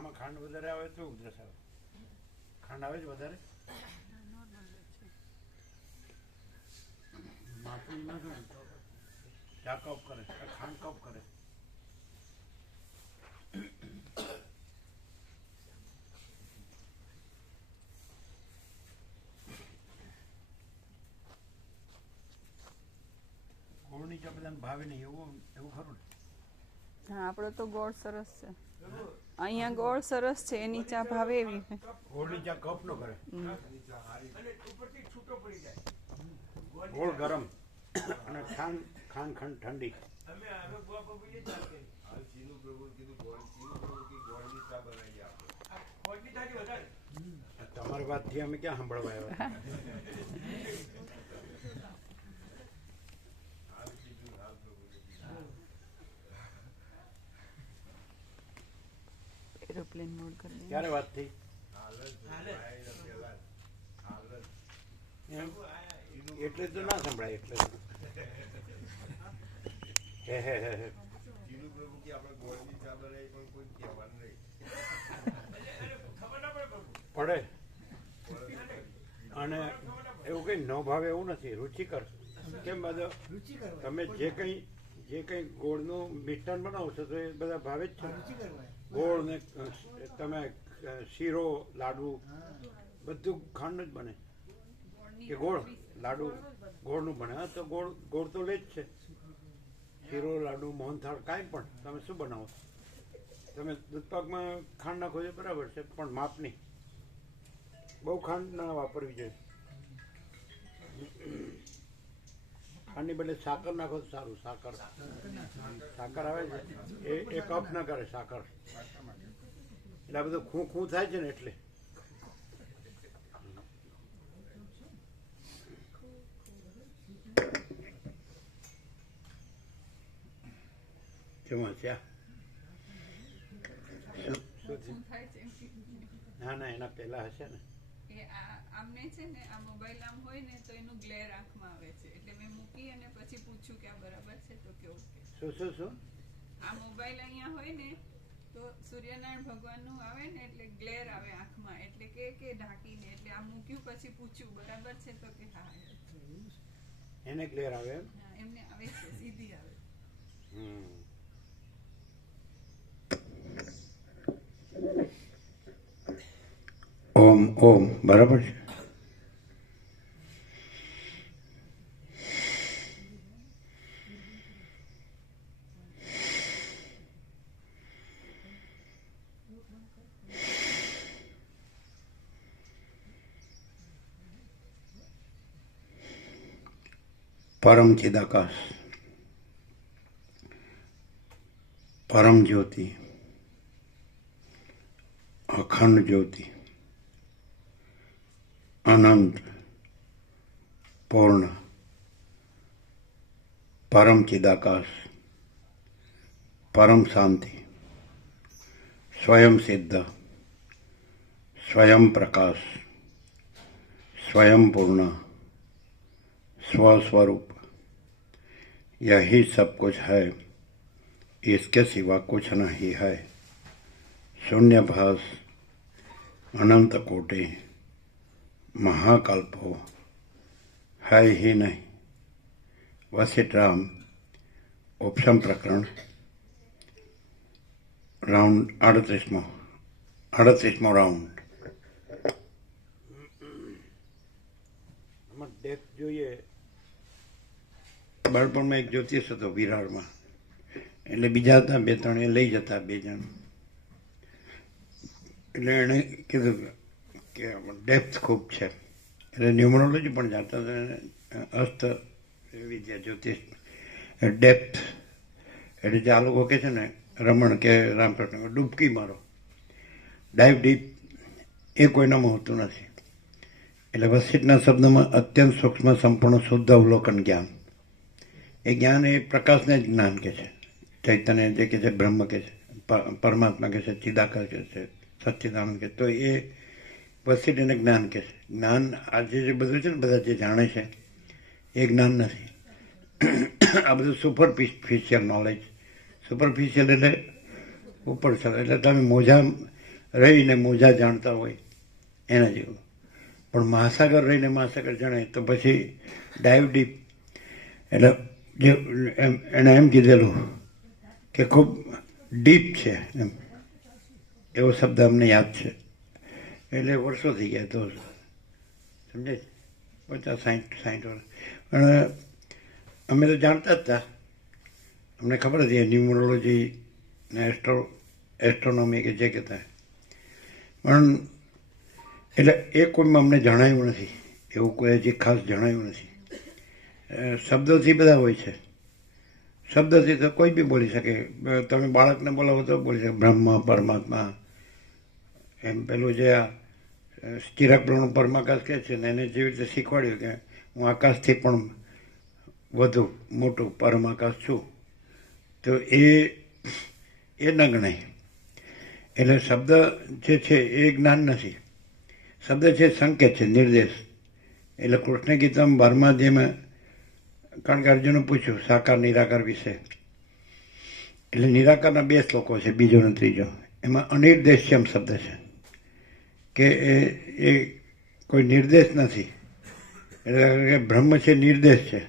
આમાં ખાંડ વધારે આવે તો ઉધરસ આવે. ખાંડ આવે જ વધારે માપણી ના કરે ચા કપ કરે ખાંડ કપ કરે. ગોળની ચા બધાને ભાવે નહીં એવું એવું ખરું ને. હા, આપણો તો ગોળ સરસ છે. અહીંયા ગોળ સરસ છે, એની ચા ભાવે એવી છે. ગોળની ચા કપ નો કરે. ગોળ ગરમ અને ખાંડ ઠંડી. તમારી વાતથી અમે ક્યાં સાંભળવા આવ્યા. એરોપ્લેન મોડ કરી દે. ક્યારે વાત થઈ? એટલે તો ના સંભળાય. એટલે પડે અને એવું કઈ ન ભાવે એવું નથી. રુચિકર કેમ બધા તમે જે કઈ ગોળનું મિષ્ટાન બનાવો છો તો એ બધા ભાવે જ છે. ગોળ ને તમે શીરો લાડુ બધું ખાંડ જ બને કે ગોળ લાડુ ગોળનું બને. હા, તો ગોળ તો લે જ છે. શીરો લાડુ મોહનથાળ કાંઈ પણ તમે શું બનાવો તમે દૂધપાકમાં ખાંડ નાખો છો બરાબર છે, પણ માપની. બહુ ખાંડ ના વાપરવી જોઈએ. ખાંડની બદલે સાકર નાખો તો સારું. સાકર આવે છે એ કપ ના કરે સાકર. એટલે આ બધું ખૂ થાય છે ને એટલે. કેમાં છે ના એના પહેલા હશે ને. આમને છે ને આ મોબાઈલ આમ હોય ને તો એનું ગ્લેર આંખમાં આવે છે, એટલે મેં મૂકી અને પછી પૂછ્યું કે આ બરાબર છે તો કેવું કે શું આ મોબાઈલ અહીંયા હોય ને તો સૂર્યનારાયણ ભગવાનનું આવે ને એટલે ગ્લેર આવે આંખમાં, એટલે કે ઢાંકીને. એટલે આ મૂક્યું પછી પૂછ્યું બરાબર છે તો કે હા એને ગ્લેર આવે એમને આવે છે, સીધી આવે. ઓમ બરાબર છે. પરમ ચિદાકાશ, પરમ જ્યોતિ, અખંડ જ્યોતિ, અનંત, પૂર્ણ, પરમ ચિદાકાશ, પરમ શાંતિ, સ્વયં સિદ્ધ, स्वयं प्रकाश, स्वयं पूर्ण, स्वस्वरूप, यही सब कुछ है, इसके सिवा कुछ नहीं है। શૂન્યભાસ, અનંત કોટી, મહાકલ્પો, હાય હિ નહીં, વસિતરામ, ઉપશમ પ્રકરણ, રાઉન્ડ 38મો રાઉન્ડ. આમાં ડેપ્થ જોઈએ. બાળપણમાં એક જ્યોતિષ હતો વિરારમાં, એટલે બીજા હતા 2-3 એ લઈ જતા 2 જણ. એટલે એણે કીધું કે ડેપ્થ ખૂબ છે, એટલે ન્યુમરોલોજી પણ જાણતા હતા, અસ્ત વિદ્યા જ્યોતિષ. ડેપ્થ એટલે જે આ લોકો કહે છે ને, રમણ કે રામકૃષ્ણ, ડૂબકી મારો, ડાઈવ ડીપ, એ કોઈનામાં હોતું નથી. એટલે વસિતના શબ્દમાં અત્યંત સૂક્ષ્મ, સંપૂર્ણ, શુદ્ધ અવલોકન જ્ઞાન. એ જ્ઞાન એ પ્રકાશને જ જ્ઞાન કહે છે, ચૈતન્ય જે કહે છે, બ્રહ્મ કહે છે, પરમાત્મા કહે છે, ચિદાકાર કહે છે, સચ્ચિદાનંદ કહે છે. તો એ વસિત એને જ્ઞાન કહે છે. જ્ઞાન આજે જે બધું છે ને, બધા જે જાણે છે એ જ્ઞાન નથી. આ બધું સુપરફિશિયલ નોલેજ. સુપરફિશિયલ એટલે ઉપર છે, એટલે તમે મોજા રહીને મોજા જાણતા હોય એના જેવું. પણ મહાસાગર રહીને મહાસાગર જાણે તો પછી ડાઈવ ડીપ. એટલે જે એણે એમ કીધેલું કે ખૂબ ડીપ છે એમ, એવો શબ્દ અમને યાદ છે. એટલે વર્ષો થઈ ગયા તો સમજે, 50-60 વર્ષ. પણ અમે તો જાણતા જ હતા, અમને ખબર હતી ન્યુમરોલોજી ને એસ્ટ્રોનોમી કે જે કહેતા. પણ એટલે એ કોઈમાં અમને જણાયું નથી, એવું કોઈ હજી ખાસ જણાયું નથી. શબ્દોથી બધા હોય છે, શબ્દથી તો કોઈ બી બોલી શકે. તમે બાળકને બોલાવો તો બોલી શકે, બ્રહ્મ, પરમાત્મા. એમ પેલું જે આ ચિરાગનું પરમાકાશ કહે છે ને, એને જેવી રીતે શીખવાડ્યું કે હું આકાશથી પણ વધુ મોટું પરમાકાશ છું, તો એ ન ગણાય. એટલે શબ્દ જે છે એ જ્ઞાન નથી, શબ્દ છે સંકેત છે, નિર્દેશ. એટલે કૃષ્ણ ગીતામાં 12મા અધ્યાયમાં, કારણ કે અર્જુને પૂછ્યું સાકાર નિરાકાર વિશે, એટલે નિરાકારના 2 શ્લોકો છે, બીજો ને ત્રીજો. એમાં અનિર્દેશ્યમ શબ્દ છે કે એ કોઈ નિર્દેશ નથી. એટલે બ્રહ્મ છે નિર્દેશ છે,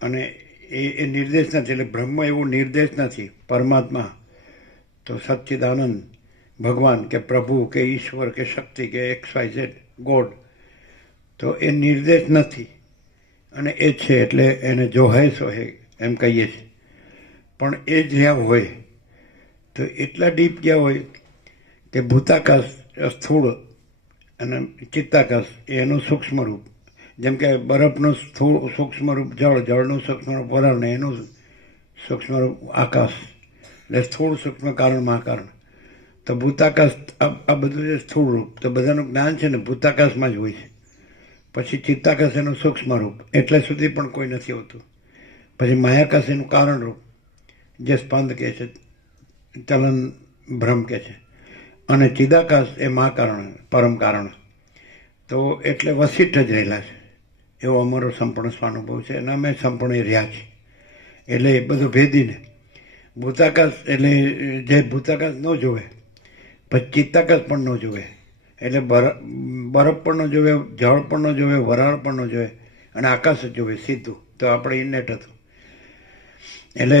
અને એ નિર્દેશ નથી. એટલે બ્રહ્મ એવું નિર્દેશ નથી. પરમાત્મા તો સચ્ચિદાનંદ ભગવાન કે પ્રભુ કે ઈશ્વર કે શક્તિ કે XYZ ગોડ, તો એ નિર્દેશ નથી. અને એ છે એટલે એને જોહે સોહે એમ કહીએ છીએ. પણ એ જ્યાં હોય તો એટલા ડીપ ગયા હોય કે ભૂતાકાશ સ્થૂળ અને ચિત્તાકાશ એ એનું સૂક્ષ્મ રૂપ. જેમ કે બરફનું સ્થૂળ સૂક્ષ્મ રૂપ જળ, જળનું સૂક્ષ્મ રૂપ વરાળ, ને એનું સૂક્ષ્મ રૂપ આકાશ. એટલે સ્થૂળ સૂક્ષ્મ કારણ મહાકારણ. તો ભૂતાકાશ આ બધું છે સ્થૂળ રૂપ. તો બધાનું જ્ઞાન છે ને ભૂતાકાશમાં જ હોય છે. પછી ચિત્તાકાશ એનું સૂક્ષ્મ રૂપ, એટલે સુધી પણ કોઈ નથી હોતું. પછી માયાકાશ એનું કારણ રૂપ, જે સ્પંદ કહે છે, ચલન ભ્રમ કહે છે. અને ચિદાકાશ એ મહાકારણ, પરમ કારણ. તો એટલે વસિષ્ઠ જ રહેલા છે, એવો અમારો સંપૂર્ણ સ્વાનુભવ છે. અને અમે સંપૂર્ણ રહ્યા છીએ. એટલે એ બધું ભેદીને ભૂતાકાશ, એટલે જે ભૂતાકાશ ન જોવે, પછી ચિત્તાકાશ પણ ન જોવે. એટલે બરફ પણ ન જોવે, જળ પણ ન જોવે, વરાળ પણ ન જોવે, અને આકાશ જ જોવે સીધું. તો આપણે ઇનેટ હતું. એટલે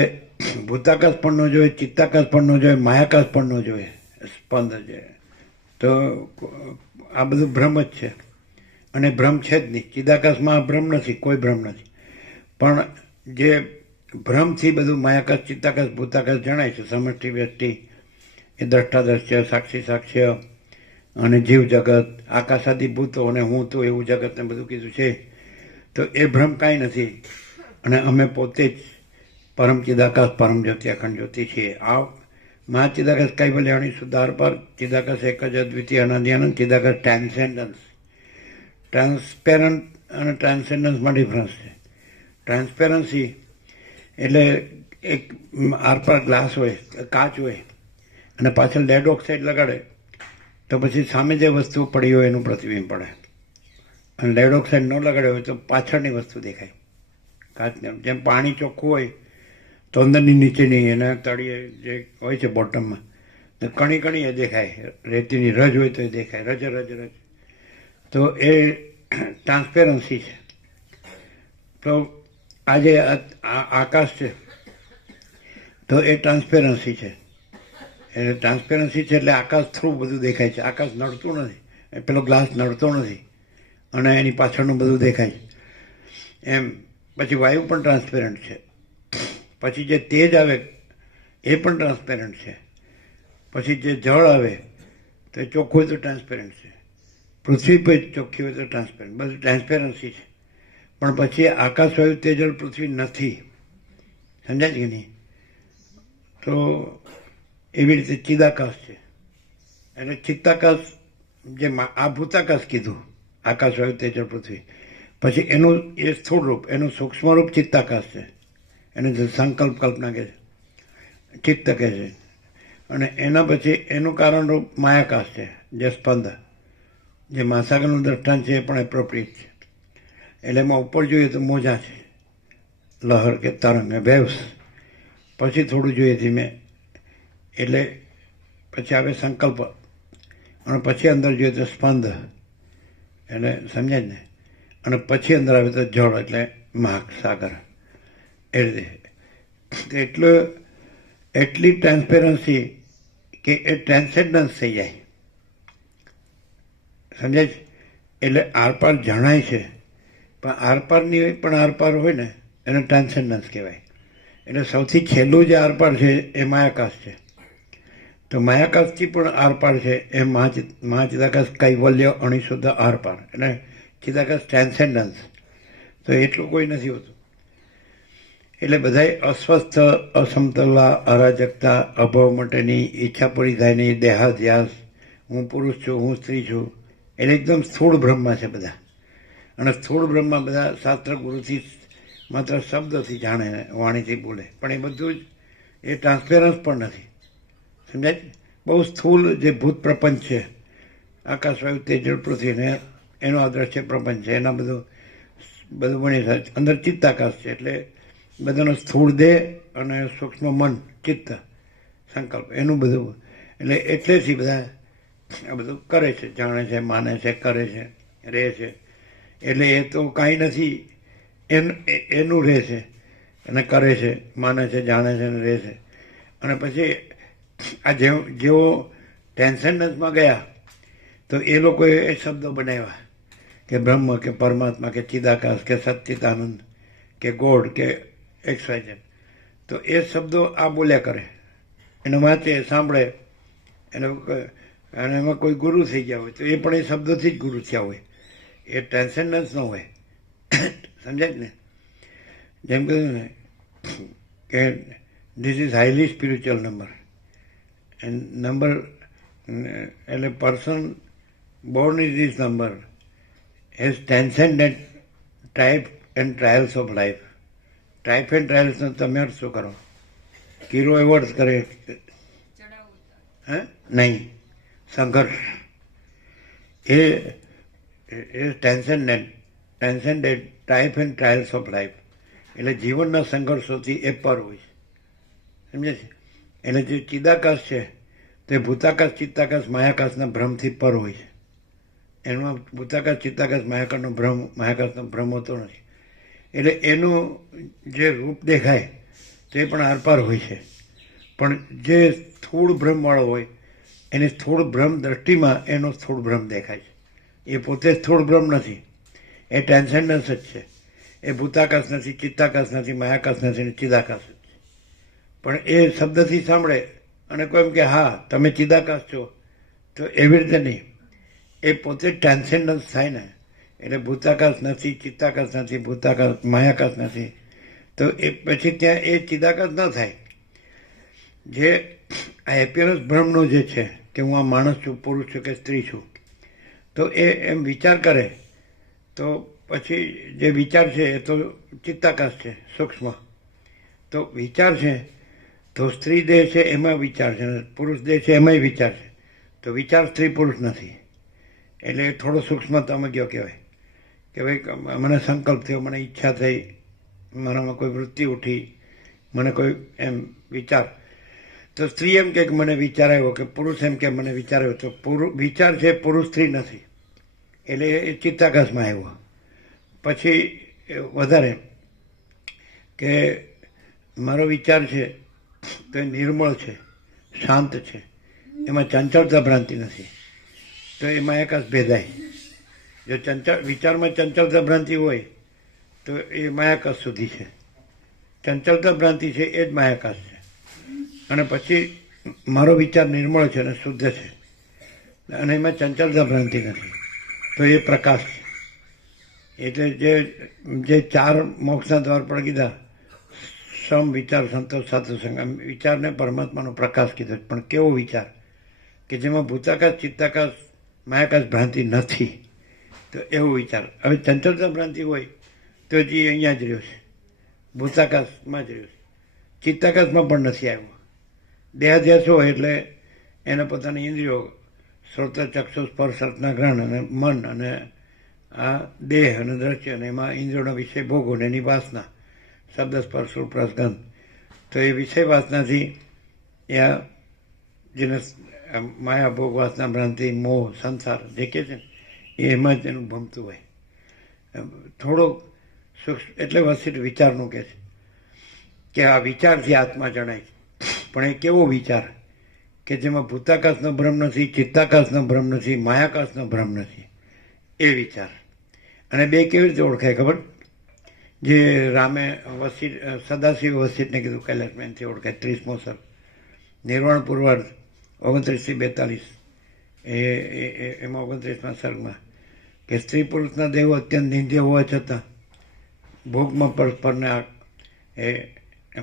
ભૂતાકાશ પણ ન જોવે, ચિત્તાકાશ પણ ન જોવે, માયાકાશ પણ ન જોવે, સ્પંદ છે. તો આ બધું ભ્રમ જ છે, અને ભ્રમ છે જ નહીં. ચિદાકાશમાં ભ્રમ નથી, કોઈ ભ્રમ નથી. પણ જે ભ્રમથી બધું માયાકાશ, ચિત્તાકાશ, ભૂતાકાશ જણાય છે, સમષ્ટિ વ્યષ્ટિ, એ દ્રષ્ટાદ્રશ્ય, સાક્ષી સાક્ષ્ય, અને જીવ જગત, આકાશાદી ભૂતો, અને હું તો એવું જગતને બધું કીધું છે. તો એ ભ્રમ કાંઈ નથી. અને અમે પોતે જ પરમ ચિદાકાશ, પરમ જ્યોતિ, અખંડ જ્યોતિ છીએ. આ મહાચિદાકાશ કૈવલ્ય અણી સુધાર પર, ચિદાકાશ એક જ અદ્વિતીય અનાદિ અનંત, ચિદાકાશ ટ્રાન્સેન્ડન્સ. ટ્રાન્સપેરન્ટ અને ટ્રાન્સેન્ડન્સમાં ડિફરન્સ છે. ટ્રાન્સપેરન્સી એટલે એક આરપાર ગ્લાસ હોય, કાચ હોય, અને પાછળ લેડ ઓક્સાઇડ લગાડે તો પછી સામે જે વસ્તુ પડી હોય એનું પ્રતિબિંબ પડે. અને લેડ ઓક્સાઇડ ન લગાડ્યો હોય તો પાછળની વસ્તુ દેખાય કાચને. જેમ પાણી ચોખ્ખું હોય તો અંદરની નીચેની એના તળિયે જે હોય છે બોટમમાં, કણી કણી એ દેખાય, રેતીની રજ હોય તો એ દેખાય, રજ રજ રજ. તો એ ટ્રાન્સપેરન્સી છે. તો આજે આકાશ છે તો એ ટ્રાન્સપેરન્સી છે. એટલે ટ્રાન્સપેરન્સી છે એટલે આકાશ થ્રુ બધું દેખાય છે. આકાશ નડતું નથી, પેલો ગ્લાસ નડતો નથી અને એની પાછળનું બધું દેખાય છે એમ. પછી વાયુ પણ ટ્રાન્સપેરન્ટ છે. પછી જે તેજ આવે એ પણ ટ્રાન્સપેરન્ટ છે. પછી જે જળ આવે તો એ ચોખ્ખું હોય તો ટ્રાન્સપેરન્ટ છે. પૃથ્વી પર ચોખ્ખી હોય તો ટ્રાન્સપેરન્ટ, બધું ટ્રાન્સપેરન્સી છે. પણ પછી આકાશ, વાયુ, તેજલ, પૃથ્વી નથી. સમજાય કે નહીં? તો એવી રીતે ચિદાકાશ છે. એટલે ચિત્તાકાશ, જે આ ભૂતાકાશ કીધું, આકાશ, વાયુ, તેજલ, પૃથ્વી. પછી એનું એ સ્થૂળ રૂપ, એનું સૂક્ષ્મ રૂપ ચિત્તાકાશ છે. એને જે સંકલ્પ કલ્પના કહે છે, ચિત્ત કહે છે. અને એના પછી એનું કારણ રૂપ માયાકાશ છે, જે સ્પંદ, જે મહાસાગરનું દ્રષ્ટાંત છે એ પણ એપ્રોપ્રિએટ છે. એટલે એમાં ઉપર જોઈએ તો મોજા છે, લહર કે તરંગ, વેવ્સ. પછી થોડું જોઈએ ધીમે એટલે પછી આવે સંકલ્પ, અને પછી અંદર જોઈએ તો સ્પંદ, એટલે સમજાય ને. અને પછી અંદર આવે તો જળ, એટલે મહાસાગર. એ રીતે એટલી ટ્રાન્સપેરન્સી કે એ ટ્રાન્સેન્ડન્સ થઈ જાય. સમજાય છે? એટલે આરપાર જણાય છે, પણ આરપારની પણ આરપાર હોય ને એને ટ્રાન્સેન્ડન્સ કહેવાય. એટલે સૌથી છેલ્લું જે આરપાર છે એ માયાકાશ છે. તો માયાકાશથી પણ આરપાર છે એ મહાચિદાકાશ કૈવલ્ય અણિશુદ્ધ આરપાર, એટલે ચિદાકાશ ટ્રાન્સેન્ડન્સ. તો એટલું કોઈ નથી હોતું. એટલે બધાય અસ્વસ્થ, અસમતલા, અરાજકતા, અભાવ માટેની ઈચ્છા પૂરી થાય નહીં, દેહાધ્યાસ, હું પુરુષ છું, હું સ્ત્રી છું, એટલે એકદમ સ્થૂળ બ્રહ્મા છે બધા. અને સ્થૂળ બ્રહ્મા બધા શાસ્ત્ર ગુરુથી માત્ર શબ્દથી જાણે, વાણીથી બોલે, પણ એ બધું જ એ ટ્રાન્સપેરન્સ પણ નથી. સમજાય? બહુ સ્થૂળ જે ભૂત પ્રપંચ છે, આકાશ, વાયુ, તેજલ, પૃથ્વી ને એનો અદ્રશ્ય પ્રપંચ છે, એના બધું બની થાય. અંદર ચિત્તાકાશ છે એટલે બધાનો સ્થૂળ દેહ અને સૂક્ષ્મ મન, ચિત્ત, સંકલ્પ, એનું બધું. એટલેથી બધા આ બધું કરે છે, જાણે છે, માને છે, કરે છે, રહે છે. એટલે એ તો કાંઈ નથી, એનું રહે છે અને કરે છે, માને છે, જાણે છે અને રહે છે. અને પછી આ જેવો ટ્રાન્સેન્ડન્સમાં ગયા તો એ લોકોએ એ શબ્દો બનાવ્યા કે બ્રહ્મ, કે પરમાત્મા, કે ચિદાકાશ, કે સચ્ચિદાનંદ, કે ગોડ, કે XYZ. તો એ શબ્દો આ બોલ્યા કરે, એને વાંચે, સાંભળે, અને એમાં કોઈ ગુરુ થઈ ગયા હોય તો એ પણ એ શબ્દોથી જ ગુરુ થયા હોય. એ ટ્રાન્સેન્ડન્સ ન હોય. સમજાય ને? જેમ કહ્યું ને કે this is highly spiritual number. And number એટલે person born is this number has transcended type and trials of life. Type and ટ્રાયલ્સનો તમે શું કરો? કિરો એવોર્ડ્સ કરે હે? નહીં, સંઘર્ષ. એ transcended type and trials of life. એટલે જીવનના સંઘર્ષોથી એ પર હોય. સમજે છે? એટલે જે ચિદાકાશ છે તે ભૂતાકાશ, ચિત્તાકાશ, માયાકાશના ભ્રમથી પર હોય છે. એમાં ભૂતાકાશ, ચિત્તાકાશ, માયાકાશનો ભ્રમ હોતો નથી. એટલે એનું જે રૂપ દેખાય તે પણ આરપાર હોય છે. પણ જે સ્થૂળ ભ્રમવાળો હોય એની સ્થૂળ ભ્રમ દ્રષ્ટિમાં એનો સ્થૂળ ભ્રમ દેખાય છે. એ પોતે સ્થૂળ ભ્રમ નથી, એ ટ્રાન્સેન્ડન્સ જ છે. એ ભૂતાકાશ નથી, ચિત્તાકાશ નથી, માયાકાશ નથી ને ચિદાકાશ જ છે. પણ એ શબ્દથી સાંભળે અને કોઈ એમ કે હા તમે ચિદાકાશ છો, તો એવી રીતે નહીં. એ પોતે ટ્રાન્સેન્ડન્સ થાય ને. એટલે ભૂતાકાશ નથી, ચિત્તાકાશ નથી, ભૂતાકાશ, માયાકાશ નથી, તો એ પછી ત્યાં એ ચિદાકાશ ન થાય. જે આ એપિયરન્સ ભ્રમનો જે છે કે હું આ માણસ છું, પુરુષ છું કે સ્ત્રી છું, તો એ એમ વિચાર કરે તો પછી જે વિચાર છે એ તો ચિત્તાકાશ છે, સૂક્ષ્મ. તો વિચાર છે તો સ્ત્રી દેહ છે એમાં વિચાર છે, પુરુષ દેહ છે એમાંય વિચાર છે. તો વિચાર સ્ત્રી પુરુષ નથી. એટલે થોડો સૂક્ષ્મતામાં ગયો કહેવાય કે ભાઈ મને સંકલ્પ થયો, મને ઈચ્છા થઈ, મારામાં કોઈ વૃત્તિ ઉઠી, મને કોઈ એમ વિચાર. તો સ્ત્રી એમ કે મને વિચાર આવ્યો, કે પુરુષ એમ કે મને વિચાર આવ્યો. તો વિચાર છે પુરુષ સ્ત્રી નથી, એટલે એ ચિત્તાકાશમાં આવ્યો. પછી વધારે કે મારો વિચાર છે તો એ નિર્મળ છે, શાંત છે, એમાં ચંચળતા ભ્રાંતિ નથી, તો એ માયાકાશ ભેદાય. જો વિચારમાં ચંચળતા ભ્રાંતિ હોય તો એ માયાકાશ સુધી છે. ચંચળતા ભ્રાંતિ છે એ જ માયાકાશ છે. અને પછી મારો વિચાર નિર્મળ છે અને શુદ્ધ છે, અને એમાં ચંચળતા ભ્રાંતિ નથી, તો એ પ્રકાશ છે. એટલે જે 4 મોક્ષના દ્વાર પર કીધા, સમ, વિચાર, સંતોષ, સાધુસંગ, વિચારને પરમાત્માનો પ્રકાશ કીધો. પણ કેવો વિચાર? કે જેમાં ભૂતાકાશ, ચિત્તાકાશ, માયાકાશ ભ્રાંતિ નથી, તો એવો વિચાર. હવે ચંચળતા ભ્રાંતિ હોય તો હજી અહીંયા જ રહ્યો છે, ભૂતાકાશમાં જ રહ્યો છે, ચિત્તાકાશમાં પણ નથી આવ્યો. દેહાધ્યાસ હોય એટલે એને પોતાની ઇન્દ્રિયો, શ્રોત્ર, ચક્ષુ, સ્પર્શ, રસના ગ્રહણ અને મન અને આ દેહ અને દ્રશ્ય, અને એમાં ઇન્દ્રિયોનો વિષય ભોગો ને એની વાસના, શબ્દ, સ્પર્શ, રૂપ, રસ, ગંધ. તો એ વિષય વાસનાથી જેને માયા, ભોગ, વાસના, ભ્રાંતિ, મોહ, સંસાર જે કહે છે એ એમાં જ એનું ભમતું હોય. થોડોક સૂક્ષ્મ, એટલે વસિત વિચારનું કહે છે કે આ વિચારથી આત્મા જણાય છે. પણ એ કેવો વિચાર? કે જેમાં ભૂતાકાશનો ભ્રમ નથી, ચિત્તાકાશનો ભ્રમ નથી, માયાકાશનો ભ્રમ નથી, એ વિચાર. અને બે કેવી રીતે ઓળખાય ખબર? જે રામે સદાશિવ વસિતને કીધું કૈલાસમાં, એનાથી ઓળખાય. 30મો સર્ગ, નિર્વાણ પૂર્વાર્ધ, 29 થી 42. એમાં 29મા સર્ગમાં કે સ્ત્રી પુરુષના દેવો અત્યંત નિંદ્ય હોવા છતાં ભોગમાં પરસ્પરને એ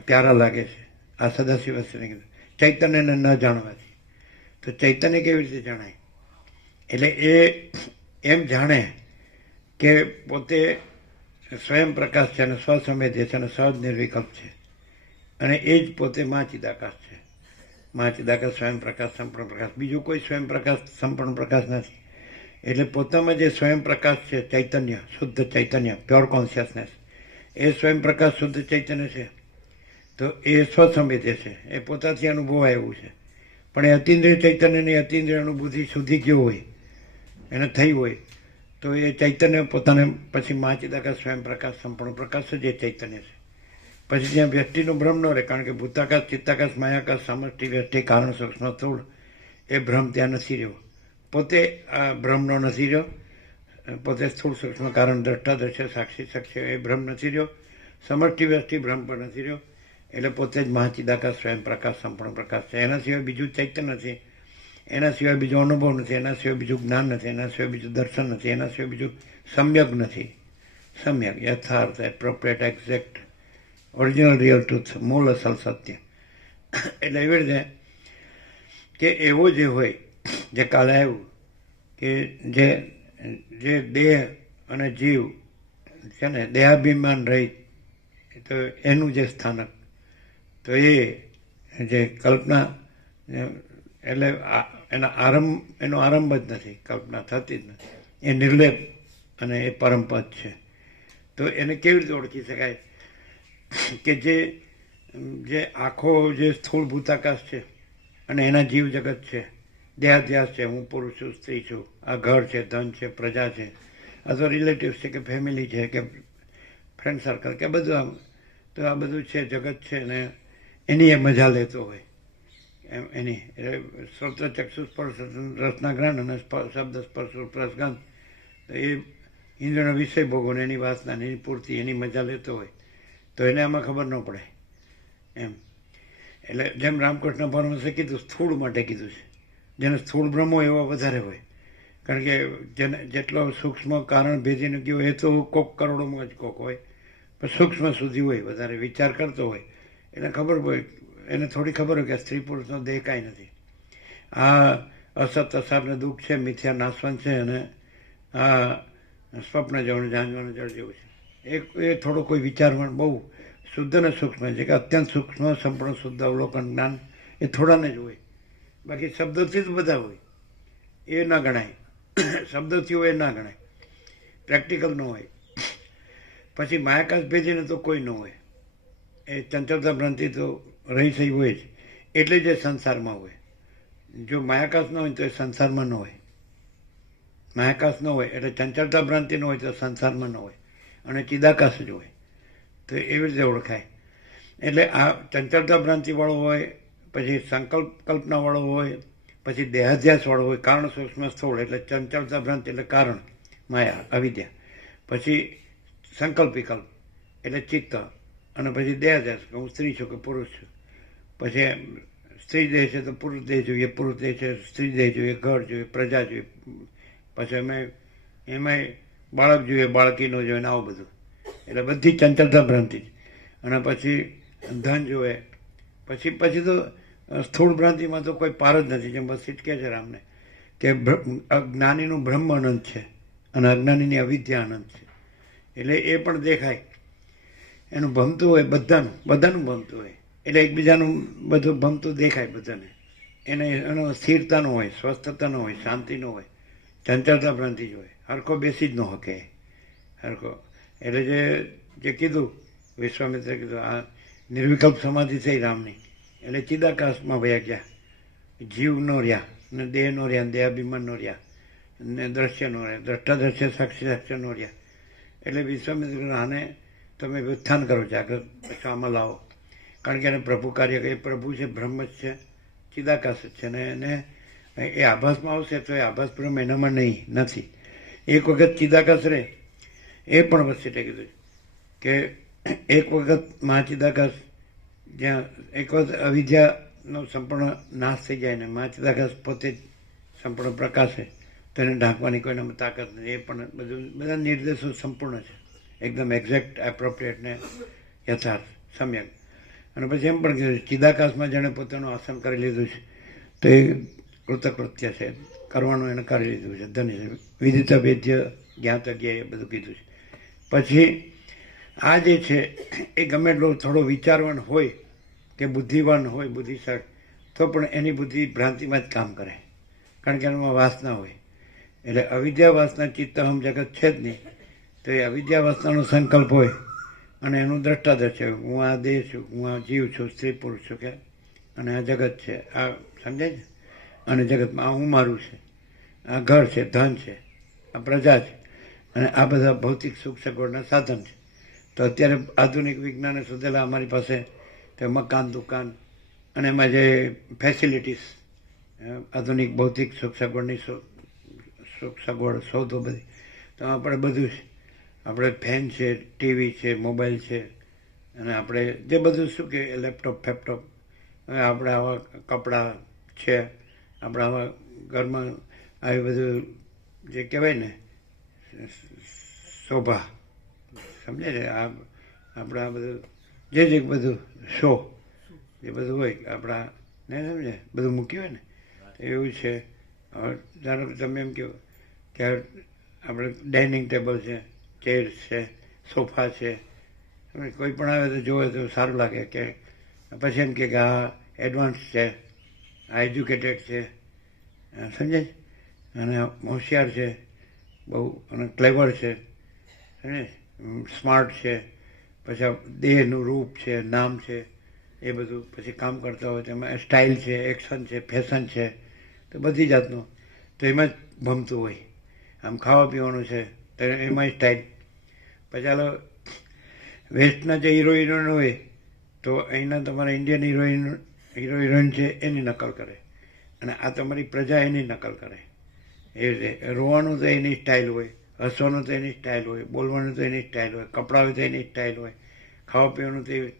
પ્યારા લાગે છે. આ સદાશિવ વસિતને કીધું. ચૈતન્યને ન જાણવાથી. તો ચૈતન્ય કેવી રીતે જણાય? એટલે એ એમ જાણે કે પોતે સ્વયં પ્રકાશ છે, અને સ્વસંવેદ્ય છે, અને સહજ નિર્વિકલ્પ છે, અને એ જ પોતે મા ચિદાકાશ છે. મા ચિદાકાશ, સ્વયં પ્રકાશ, સંપૂર્ણ પ્રકાશ. બીજું કોઈ સ્વયં પ્રકાશ, સંપૂર્ણ પ્રકાશ નથી. એટલે પોતામાં જે સ્વયં પ્રકાશ છે, ચૈતન્ય, શુદ્ધ ચૈતન્ય, પ્યોર કોન્શિયસનેસ, એ સ્વયં પ્રકાશ, શુદ્ધ ચૈતન્ય છે. તો એ સ્વસંવેદ્ય છે, એ પોતાથી અનુભવાય એવું છે. પણ એ અતિન્દ્રિય ચૈતન્યની અતિન્દ્રિય અનુભૂતિ સુધી ગયો હોય, એને થઈ હોય, તો એ ચૈતન્ય પોતાને પછી મા ચિદાકાશ, સ્વયં પ્રકાશ, સંપૂર્ણ પ્રકાશ જ એ ચૈતન્ય છે. પછી ત્યાં વ્યષ્ટિનો ભ્રમ ન રહે, કારણ કે ભૂતાકાશ, ચિત્તાકાશ, માયાકાશ, સમષ્ટિ, વ્યષ્ટિ, કારણ, સૂક્ષ્મ, સ્થૂળ, એ ભ્રમ ત્યાં નથી રહ્યો. પોતે આ ભ્રમનો નથી રહ્યો, પોતે સ્થૂળ, સૂક્ષ્મ, કારણ, દ્રષ્ટા, દ્રશ્ય, સાક્ષી, સક્ષ્ય, એ ભ્રમ નથી રહ્યો. સમષ્ટિ, વ્યષ્ટિ ભ્રમ પણ નથી રહ્યો. એટલે પોતે જ મહાચિદાકાશ, સ્વયં પ્રકાશ, સંપૂર્ણ પ્રકાશ છે. એના સિવાય બીજું ચૈતન્ય નથી, એના સિવાય બીજો અનુભવ નથી, એના સિવાય બીજું જ્ઞાન નથી, એના સિવાય બીજું દર્શન નથી, એના સિવાય બીજું સમ્યક નથી. સમ્યક, યથાર્થ, appropriate, exact, original, real truth, મૂળ અસલ સત્ય. એટલે એવી રીતે કે એવો જે હોય, જે કાલે આવ્યું કે જે દેહ અને જીવ છે ને, દેહાભિમાન રહી, તો એનું જે સ્થાનક, તો એ જે કલ્પના, એટલે એનો આરંભ જ નથી, કલ્પના થતી જ નથી, એ નિર્લેપ અને એ પરમપદ છે. તો એને કેવી રીતે ઓળખી શકાય? કે જે આખો જે સ્થૂળ ભૂતાકાશ છે, અને એના જીવ જગત છે, દેહાધ્યાસ છે, હું પુરુષ છું, સ્ત્રી છું, આ ઘર છે, ધન છે, પ્રજા છે, અથવા રિલેટિવ્સ છે, કે ફેમિલી છે, કે ફ્રેન્ડ સર્કલ, કે બધું આમ, તો આ બધું છે, જગત છે, ને એની એ મજા લેતો હોય. એની શ્રોત્ર, ચક્ષુ, સ્પર્શ, રસના ગ્રહણ અને શબ્દ, સ્પર્શ, રૂપ, રસ, ગંધ, તો એ ઇન્દ્રનો વિષય ભોગવને એની વાસના, એની પૂર્તિ, એની મજા લેતો હોય, તો એને આમાં ખબર ન પડે એમ. એટલે જેમ રામકૃષ્ણ પરમહંસે કીધું, સ્થૂળ માટે કીધું છે. જેને સ્થૂળ ભ્રમ હોય એવા વધારે હોય, કારણ કે જેને જેટલો સૂક્ષ્મ કારણ ભેદીને ગયો એ તો કોક કરોડોમાં જ કોક હોય, પણ સૂક્ષ્મ સુધી હોય, વધારે વિચાર કરતો હોય, એને ખબર હોય, એને થોડી ખબર હોય કે સ્ત્રી પુરુષનો દેહ કાંઈ નથી, આ અસત, અસારને દુઃખ છે, મિથ્યા, નાશવંત છે, અને આ સ્વપ્ન જેવું, જાંજવાનું જળ જેવું છે. એ થોડો કોઈ વિચારમાં બહુ શુદ્ધ અને સૂક્ષ્મ છે, કે અત્યંત સૂક્ષ્મ, સંપૂર્ણ શુદ્ધ અવલોકન જ્ઞાન એ થોડાને જ હોય. બાકી શબ્દોથી જ બધા હોય, એ ના ગણાય. શબ્દોથી હોય એ ના ગણાય, પ્રેક્ટિકલ ન હોય. પછી માયાકાશ ભેદીને તો કોઈ ન હોય, એ ચંચળતા ભ્રાંતિ તો રહી થઈ હોય જ. એટલે જ એ સંસારમાં હોય. જો માયાકાશ ન હોય તો એ સંસારમાં ન હોય. માયાકાશ ન હોય એટલે ચંચળતા ભ્રાંતિ ન હોય તો સંસારમાં ન હોય, અને ચિદાકાશ જ હોય. તો એવી રીતે ઓળખાય. એટલે આ ચંચળતા ભ્રાંતિવાળો હોય, પછી સંકલ્પ કલ્પનાવાળો હોય, પછી દેહાધ્યાસવાળો હોય, કારણ સૂક્ષ્મ સ્થૂળ એટલે ચંચળતા ભ્રાંતિ એટલે કારણ માયા અવિદ્યા, પછી સંકલ્પ વિકલ્પ એટલે ચિત્ત, અને પછી દેહાધ્યાસ કે હું સ્ત્રી છું કે પુરુષ છું. પછી સ્ત્રી દેહ છે તો પુરુષ દેહ જોઈએ, પુરુષ દેહ છે સ્ત્રી દેહ જોઈએ, ઘર જોઈએ, પ્રજા જોઈએ, પછી એમાંય બાળક જોઈએ, બાળકી ન જોઈએ, ને આવું બધું. એટલે બધી ચંચળતા ભ્રાંતિ. અને પછી ધન જોઈએ, પછી તો સ્થૂળ ભ્રાંતિમાં તો કોઈ પાર જ નથી. જેમ બસ કહે છે રામને કે જ્ઞાનીનું બ્રહ્મ અનંત છે અને અજ્ઞાનીની અવિદ્યા અનંત છે. એટલે એ પણ દેખાય. એનું ભમતું હોય, બધાનું ભમતું હોય, એટલે એકબીજાનું બધું ભમતું દેખાય બધાને. એનો સ્થિરતા ન હોય, સ્વસ્થતા ન હોય, શાંતિ ન હોય, ચંચળતા ભ્રાંતિ જ હોય. હરખો બેસી જ ન શકે હરખો. એટલે જે કીધું વિશ્વામિત્રે કીધું, આ નિર્વિકલ્પ સમાધિ થઈ રામની, એટલે ચિદાકાશમાં વયા ગયા. જીવ નો રહ્યા, ને દેહ નો રહ્યા, દેહાભિમાન નો રહ્યા, ને દ્રશ્ય નો રહ્યા, દ્રષ્ટા દ્રશ્ય સાક્ષી સાક્ષ્ય નો રહ્યા. એટલે વિશ્વામિત્ર આને તમે વ્યુત્થાન કરો, જાગૃત આમાં લાવો. કારણ કે એને પ્રભુ કાર્ય, એ પ્રભુ છે, બ્રહ્મ જ છે, ચિદાકાશ જ છે. ને એને એ આભાસમાં આવશે તો એ આભાસ બ્રહ્મ એનામાં નથી. એક વખત ચિદાકાશ રહે એ પણ વચ્ચે કીધું કે એક વખત મહાચિદાકાશ, જ્યાં એક વખત અવિદ્યાનો સંપૂર્ણ નાશ થઈ જાય ને મહાચિદાકાશ પોતે જ સંપૂર્ણ પ્રકાશે, તો એને ઢાંકવાની કોઈનામાં તાકાત નથી. એ પણ બધા નિર્દેશો સંપૂર્ણ છે, એકદમ એક્ઝેક્ટ, એપ્રોપ્રિએટ ને યથાર્થ સમ્યક. અને પછી એમ પણ કીધું ચિદાકાશમાં જેણે પોતાનું આસન કરી લીધું છે તો એ કૃતકૃત્ય છે, કરવાનું એને કરી લીધું છે, ધન્ય છે. વિદિત વેદ્ય જ્ઞાતજ્ઞ એ બધું કીધું છે. પછી આ જે છે એ ગમે એટલો થોડો વિચારવાન હોય કે બુદ્ધિવાન હોય, બુદ્ધિશાળી, તો પણ એની બુદ્ધિ ભ્રાંતિમાં જ કામ કરે, કારણ કે એનામાં વાસના હોય. એટલે અવિદ્યા વાસના ચિત્ત હમ જગત છે જ નહીં. તો એ અવિદ્યા વાસનાનો સંકલ્પ હોય અને એનું દ્રષ્ટાદર્શ છે, હું આ દેહ છું, હું આ જીવ છું, સ્ત્રી પુરુષ છું, કે અને આ જગત છે, આ સમજાય છે. અને જગતમાં આ હું મારું છે, આ ઘર છે, ધન છે, આ પ્રજા છે, અને આ બધા ભૌતિક સુખ સગવડના સાધન છે. તો અત્યારે આધુનિક વિજ્ઞાને શોધેલા અમારી પાસે તે મકાન, દુકાન અને એમાં જે ફેસિલિટીસ, આધુનિક ભૌતિક સુખ સગવડની સુખ સગવડ શોધો બધી, તો આપણે બધું છે. આપણે ફેન છે, ટીવી છે, મોબાઈલ છે, અને આપણે જે બધું શું કે લેપટોપ ફેપટોપ, આપણે આવા કપડાં છે, આપણે આવા ઘરમાં આવી બધું જે કહેવાય ને શોભા, સમજે છે. આપણે આ બધું જે બધું શો એ બધું હોય આપણા ને સમજે બધું મૂક્યું હોય ને, તો એવું છે. ધારો કે તમે એમ કહો કે આપણે ડાઇનિંગ ટેબલ છે, ચેર છે, સોફા છે, કોઈ પણ આવે તો જોવે તો સારું લાગે. કે પછી એમ કે આ એડવાન્સ છે, આ એજ્યુકેટેડ છે, સમજે, અને હોશિયાર છે બહુ, અને ક્લેવર છે, સમજે, સ્માર્ટ છે. પછી દેહનું રૂપ છે, નામ છે, એ બધું પછી કામ કરતા હોય તો એમાં સ્ટાઇલ છે, એક્શન છે, ફેશન છે, તો બધી જાતનું. તો એમાં જ ભમતું હોય. આમ ખાવા પીવાનું છે તો એમાંય સ્ટાઇલ. પછી ચાલો વેસ્ટના જે હીરો હિરોઈન હોય તો અહીંના તમારા ઇન્ડિયન હીરો હિરોઈન છે એની નકલ કરે, અને આ તમારી પ્રજા એની નકલ કરે. એ રીતે રોવાનું તો એની સ્ટાઇલ હોય, હસવાનું તો એની સ્ટાઇલ હોય, બોલવાનું તો એની સ્ટાઇલ હોય, કપડાં હોય તો એની સ્ટાઇલ હોય, ખાવા પીવાનું તો એવી.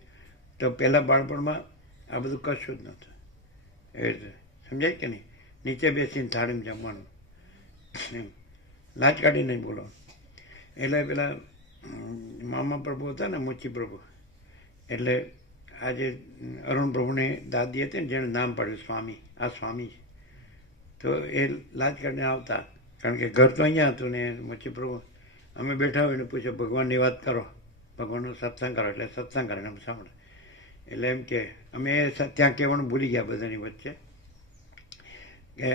તો પહેલાં બાળપણમાં આ બધું કશું જ નહોતું. એવી રીતે સમજાય કે નહીં? નીચે બેસીને થાળીમાં જમવાનું, એમ લાજ કાઢી નહીં બોલો. એટલે પેલા મામા પ્રભુ હતા ને, મોચી પ્રભુ, એટલે આજે અરુણ પ્રભુની દાદી હતી ને જેણે નામ પાડ્યું સ્વામી, આ સ્વામી છે. તો એ લાજ કાઢીને આવતા, કારણ કે ઘર તો અહીંયા હતું ને. મોચી પ્રભુ અમે બેઠા હોય ને પૂછે ભગવાનની વાત કરો, ભગવાનનો સત્સંગ કરો, એટલે સત્સંગ કરે અમે સાંભળે. એટલે એમ કે અમે ત્યાં કહેવાનું ભૂલી ગયા બધાની વચ્ચે કે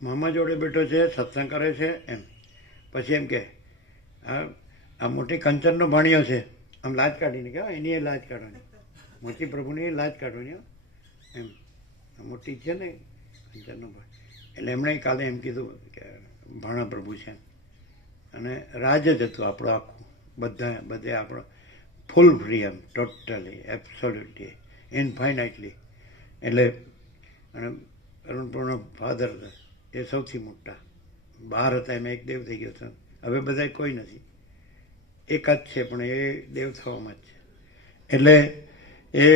મામા જોડે બેઠો છે, સત્સંગ કરે છે એમ. પછી એમ કે આ મોટી કંચનનો ભાણિયો છે, આમ લાજ કાઢીને કહેવાય, એની એ લાજ કાઢવાની, મોચી પ્રભુની એ લાજ કાઢવાની એમ. મોટી છે ને કંચનનો ભાઈ, એટલે એમણે કાલે એમ કીધું કે ભાણા પ્રભુ છે અને રાજ જ હતું આપણું આખું, બધે આપણો ફૂલ ફ્રીડમ, ટોટલી એબ્સોલ્યુટલી ઇનફાઇનાઇટલી. એટલે અને અરુણપૂર્ણ ફાધર એ સૌથી મોટા, બહાર હતા એમ એક દેવ થઈ ગયો હતો. હવે બધા કોઈ નથી, એક જ છે પણ એ દેવ થવામાં જ છે. એટલે એ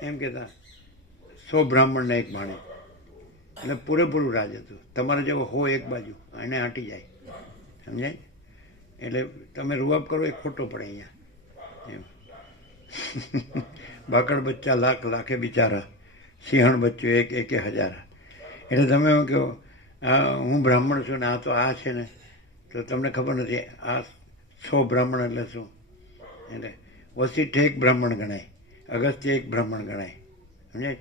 એમ કહેતા 100 બ્રાહ્મણને એક ભાણે, એટલે પૂરેપૂરું રાજ હતું. તમારે જેવો હો એક બાજુ એને આંટી જાય, સમજાય? એટલે તમે રૂઆબ કરો એ ખોટો પડે અહીંયા એમ. બાકડ બચ્ચા લાખ લાખે બિચારા, સિંહણ બચ્ચું એક એકે હજારા. એટલે તમે એમ કહો આ હું બ્રાહ્મણ છું ને આ તો આ છે ને, તો તમને ખબર નથી આ 100 બ્રાહ્મણ એટલે શું. એટલે વશિષ્ઠ એક બ્રાહ્મણ ગણાય, અગસ્ત્ય એક બ્રાહ્મણ ગણાય, સમજાય?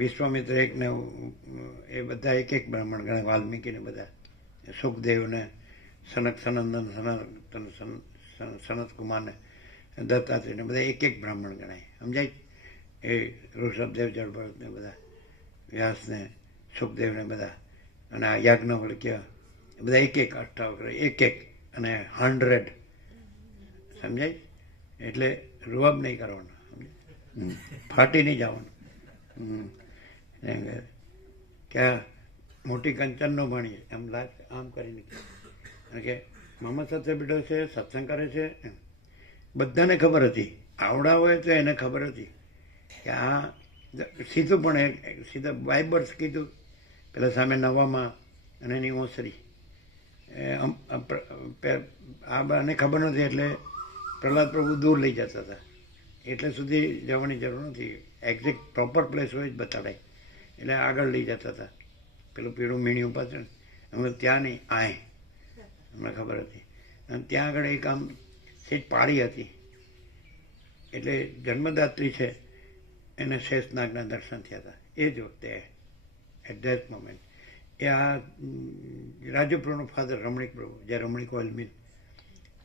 વિશ્વામિત્ર એક ને એ બધા એક એક બ્રાહ્મણ ગણાય, વાલ્મીકીને બધા, સુખદેવને, સનક સનંદન સનત કુમારને, દત્તાત્રેયને બધા એક એક બ્રાહ્મણ ગણાય, સમજાય? એ ઋષભદેવ જળભરતને બધા, વ્યાસને, સુખદેવને બધા, અને આ યાજ્ઞવલ્ક્ય બધા એક એક, અષ્ટાવક્ર એક એક, અને 100, સમજાય? એટલે રૂઆબ નહીં કરવાનો, ફાટી નહીં જવાનું. કે આ મોટી કંચનનો ભણી એમ આમ કરીને કે મામા સાથે બેઠો છે, સત્સંગ કરે છે, બધાને ખબર હતી. આવડા હોય તો એને ખબર હતી કે આ સીધું, પણ સીધા બાય બર્થ કીધું. પેલા સામે નવામાં અને એની ઓસરી, આ બાને ખબર નથી એટલે પ્રહલાદ પ્રભુ દૂર લઈ જતા હતા. એટલે સુધી જવાની જરૂર નથી, એક્ઝેક્ટ પ્રોપર પ્લેસ હોય જ બતાડાય. એટલે આગળ લઈ જતા હતા, પેલું પીળું મીણિયું પાછળ. અમે ત્યાં નહીં, આય અમને ખબર હતી. અને ત્યાં આગળ એક આમ સેજ પાળી હતી, એટલે જન્મદાત્રી છે એને શેષનાગના દર્શન થયા હતા એ જ વખતે, એટ ધેટ મોમેન્ટ. એ આ રાજુપ્રભુનો ફાધર રમણીક પ્રભુ, જે રમણીક ઓઇલ મિલ,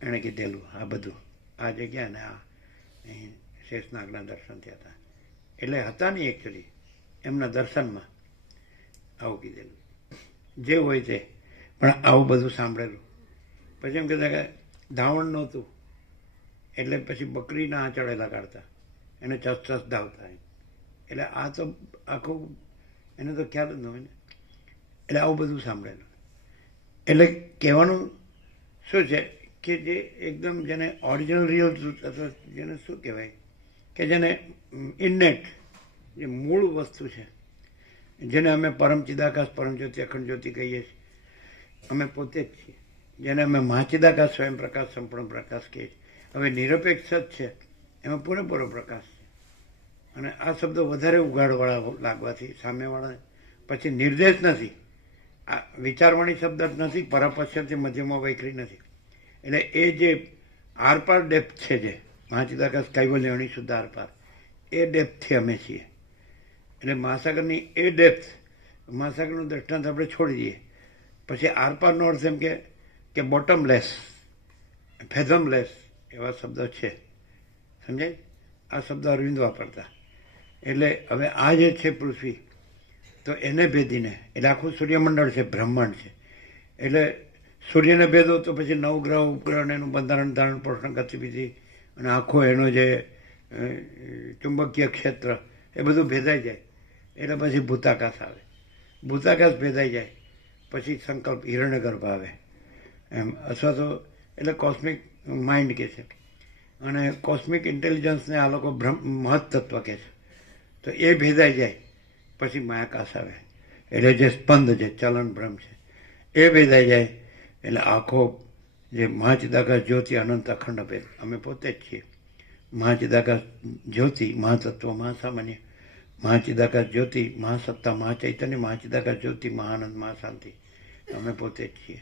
એણે કીધેલું આ બધું, આ જગ્યા ને આ અહીં શેષનાગના દર્શન થયા હતા. એટલે હતા નહીં એકચ્યુઅલી, એમના દર્શનમાં આવું કીધેલું, જે હોય તે. પણ આવું બધું સાંભળેલું. પછી એમ કહેતા કે ધાવણ નહોતું એટલે પછી બકરીના આંચળેલા કાઢતા, એને ચસ ધાવતા. એટલે આ તો આખું એને તો ખ્યાલ જ ન હોય ને. એટલે આવું બધું સાંભળેલું. એટલે કહેવાનું શું છે કે જે એકદમ જેને ઓરિજિનલ રિયલ ટ્રુથ, અથવા જેને શું કહેવાય કે જેને ઇન્નેટ, જે મૂળ વસ્તુ છે, જેને અમે પરમ ચિદાકાશ, પરમ જ્યોતિ, અખંડ જ્યોતિ કહીએ છીએ, અમે પોતે જ છીએ. જેને અમે મહાચિદાકાશ, સ્વયં પ્રકાશ, સંપૂર્ણ પ્રકાશ કહીએ છીએ. હવે નિરપેક્ષ જ છે, એમાં પૂરેપૂરો પ્રકાશ છે. અને આ શબ્દો વધારે ઉઘાડવાળા લાગવાથી સામેવાળા પછી નિર્દેશ નથી, આ વિચારવાણી શબ્દ જ નથી, પરાપશ્યથી મધ્યમાં વૈખરી નથી. એટલે એ જે આરપાર ડેપ્થ છે, જે મહાચિદાકાશ કૈવલ્ય અણી શુદ્ધ આરપાર, એ ડેપ્થથી અમે છીએ. એટલે મહાસાગરની એ ડેપ્થ, મહાસાગરનું દ્રષ્ટાંત આપણે છોડી દઈએ. પછી આરપારનો અર્થ એમ કે બોટમલેસ, ફેધમલેસ એવા શબ્દો છે, સમજાય? આ શબ્દ અરવિંદ વાપરતા. એટલે હવે આ જે છે પૃથ્વી, તો એને ભેદીને, એટલે આખું સૂર્યમંડળ છે, બ્રહ્માંડ છે. એટલે સૂર્યને ભેદો તો પછી નવગ્રહ, ઉપગ્રહ, એનું બંધારણ, ધારણ, પોષણ, ગતિવિધિ અને આખો એનો જે ચુંબકીય ક્ષેત્ર, એ બધું ભેદાઈ જાય. એટલે પછી ભૂતાકાશ આવે. ભૂતાકાશ ભેદાઈ જાય પછી સંકલ્પ હિરણ્યગર્ભ આવે એમ, અથવા તો એટલે કોસ્મિક માઇન્ડ કહે છે. અને કોસ્મિક ઇન્ટેલિજન્સને આ લોકો મહત્તત્વ કહે છે. તો એ ભેદાઈ જાય પછી માયાકાશ આવે. એટલે જે સ્પંદ છે, ચલન ભ્રમ છે, એ ભેદાઈ જાય. એટલે આખો જે મહાચિદાકાશ જ્યોતિ અનંત અખંડ ભેદ, અમે પોતે જ છીએ. મહાચિદાકાશ જ્યોતિ, મહાતત્વ, મહાસામાન્ય, મહાચિદાકાશ જ્યોતિ, મહાસત્તા, મહાચૈતન્ય, મહાચિદાકાશ જ્યોતિ, મહાનંદ, મહાશાંતિ, અમે પોતે જ છીએ.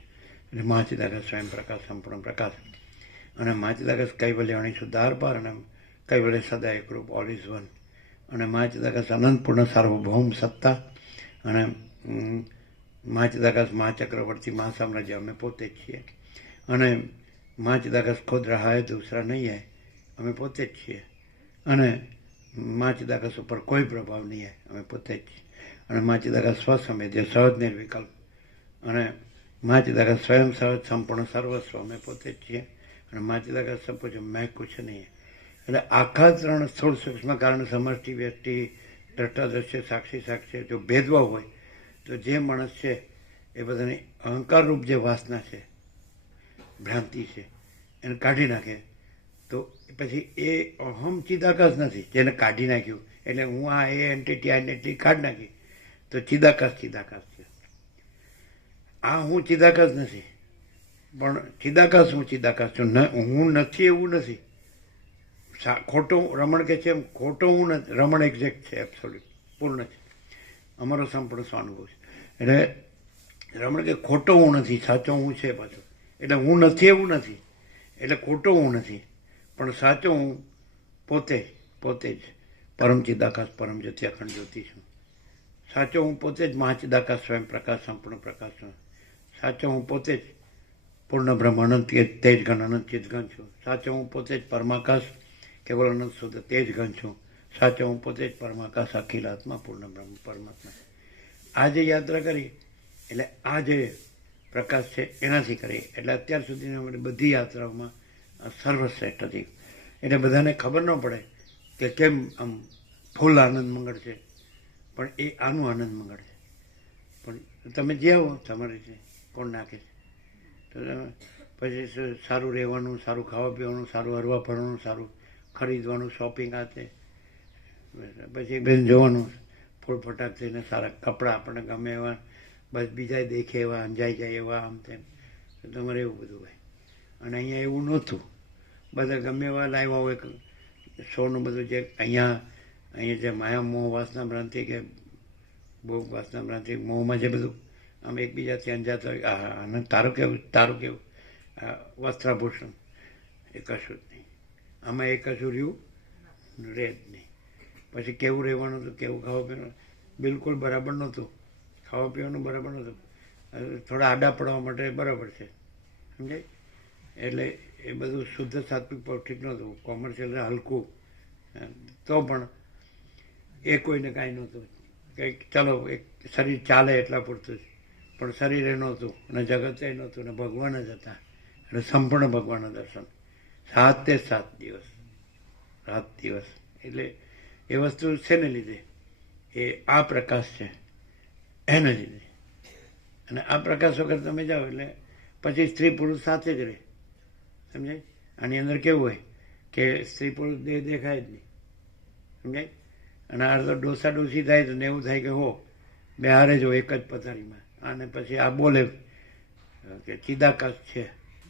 એટલે મહાચિદાકાશ સ્વયં પ્રકાશ, સંપૂર્ણ પ્રકાશ. અને મહાચિદાકાશ કૈવલ્ય અણી શુદ્ધ આરપાર, અને કૈવલ્ય સદા એકરૂપ, ઓલ ઇઝ વન. અને મહાચિદાકાશ અનંતપૂર્ણ સાર્વભૌમ સત્તા, અને મહાચિદાકાશ મહાચક્રવર્તી, મહાસામ્રાજ્ય, અમે પોતે જ છીએ. અને મહાચિદાકાશ ખુદ રહા હૈ, દૂસરા નહીં હૈ, અમે પોતે જ છીએ. અને મા ચિદાકાશ ઉપર કોઈ પ્રભાવ નહીં હોય, અમે પોતે જ છીએ. અને મા ચિદાકાશ સ્વસંવેદ્ય, સહજ નિર્વિકલ્પ, અને મા ચિદાકાશ સ્વયં સહજ સંપૂર્ણ સર્વસ્વ અમે પોતે જ છીએ. અને મા ચિદાકાશ સબ પૂછે મેં કુછ નહીં. એટલે આખા 3 સ્થૂળ સૂક્ષ્મ કારણ સમષ્ટિ વ્યક્તિ દ્રષ્ટા દ્રશ્ય સાક્ષી સાક્ષ્ય જો ભેદભાવ હોય તો જે માણસ છે એ બધાની અહંકાર રૂપ જે વાસના છે, ભ્રાંતિ છે, એને કાઢી નાખે તો પછી એ અહમ ચિદાકાશ નથી, જેને કાઢી નાખ્યું. એટલે હું આ એન્ટિટી આ એન્ટિટી કાઢી નાખી તો ચિદાકાશ ચિદાકાશ છે. આ હું ચિદાકાશ નથી, પણ ચિદાકાશ હું ચિદાકાશ છું. હું નથી એવું નથી. ખોટો રમણ કે છે એમ ખોટો હું નથી. રમણ એક્ઝેક્ટ છે, એબ્સોલ્યુટ પૂર્ણ છે, અમારો સંપૂર્ણ સ્વાનુભવ છે. એટલે રમણ કે ખોટો હું નથી, સાચો હું છે પાછો. એટલે હું નથી એવું નથી, એટલે ખોટો હું નથી, પણ સાચો હું પોતે જ પરમ ચિદાકાશ પરમ જ્યોતિ અખંડ જ્યોતિ છું. સાચો હું પોતે જ મહાચિદાકાશ સ્વયં પ્રકાશ સંપૂર્ણ પ્રકાશ છું. સાચો હું પોતે જ પૂર્ણ બ્રહ્મ અનંત તેજ ઘન અનંત ચિત ઘન છું. સાચો હું પોતે જ પરમાકાશ કેવળ અનંત શુદ્ધ તેજ ઘન છું. સાચો હું પોતે જ પરમાકાશ અખિલ આત્મા પૂર્ણ બ્રહ્મ પરમાત્મા. આ જે યાત્રા કરી એટલે આ જે પ્રકાશ છે એનાથી કરી. એટલે અત્યાર સુધીની અમારી બધી યાત્રાઓમાં સર્વશ્રેષ્ઠ હતી. એટલે બધાને ખબર ન પડે કે કેમ આમ ફૂલ આનંદ મંગળ છે, પણ એ આનું આનંદ મંગળ છે. પણ તમે જે આવો તમારી રીતે કોણ નાખે છે. તો પછી સારું રહેવાનું, સારું ખાવા પીવાનું, સારું હરવા ફરવાનું, સારું ખરીદવાનું, શોપિંગ આ તે, પછી બેન જોવાનું ફૂલ ફટાક થઈને સારા કપડાં આપણને ગમે એવા, બસ બીજા દેખે એવા, અંજાઈ જાય એવા, આમ તેમ. તમારે એવું બધું હોય. અને અહીંયા એવું નહોતું. બધા ગમે એવા લાવ્યા હોય સોનું બધું જે અહીંયા જે માયા મોહ વાસના ભ્રાંતિ કે ભોગ વાસના ભ્રાંતિ મોહમાં જે બધું આમ એકબીજાથી અંજાતા હોય, અને તારું કેવું વસ્ત્રાભૂષણ એ કશું જ નહીં. આમાં એ કશું રહ્યું રહે જ નહીં. પછી કેવું રહેવાનું હતું, કેવું ખાવા પીવાનું બિલકુલ બરાબર નહોતું. ખાવા પીવાનું બરાબર નહોતું. થોડા આડા પડવા માટે બરાબર છે, સમજાય. એટલે એ બધું શુદ્ધ સાત્વિક ઠીક નહોતું. કોમર્શિયલ હલકું, તો પણ એ કોઈને કાંઈ નહોતું. કંઈક ચલો એક શરીર ચાલે એટલા પૂરતું જ, પણ શરીરે નહોતું, અને જગતે નહોતું, ને ભગવાન જ હતા. એટલે સંપૂર્ણ ભગવાનના દર્શન 7 દિવસ, રાત દિવસ. એટલે એ વસ્તુ શેને લીધે? એ આ પ્રકાશ છે એને લીધે. અને આ પ્રકાશ વગર તમે જાઓ એટલે પછી સ્ત્રી પુરુષ સાથે જ રહે, સમજાય. આની અંદર કેવું હોય કે સ્ત્રી પુરુષ દેખાય જ નહીં, સમજાય. અને આ તો ડોસા ડોસી થાય તો એવું થાય કે હો બે હારે જો એક જ પથારીમાં. અને પછી આ બોલે કે ચિદાકાશ છે.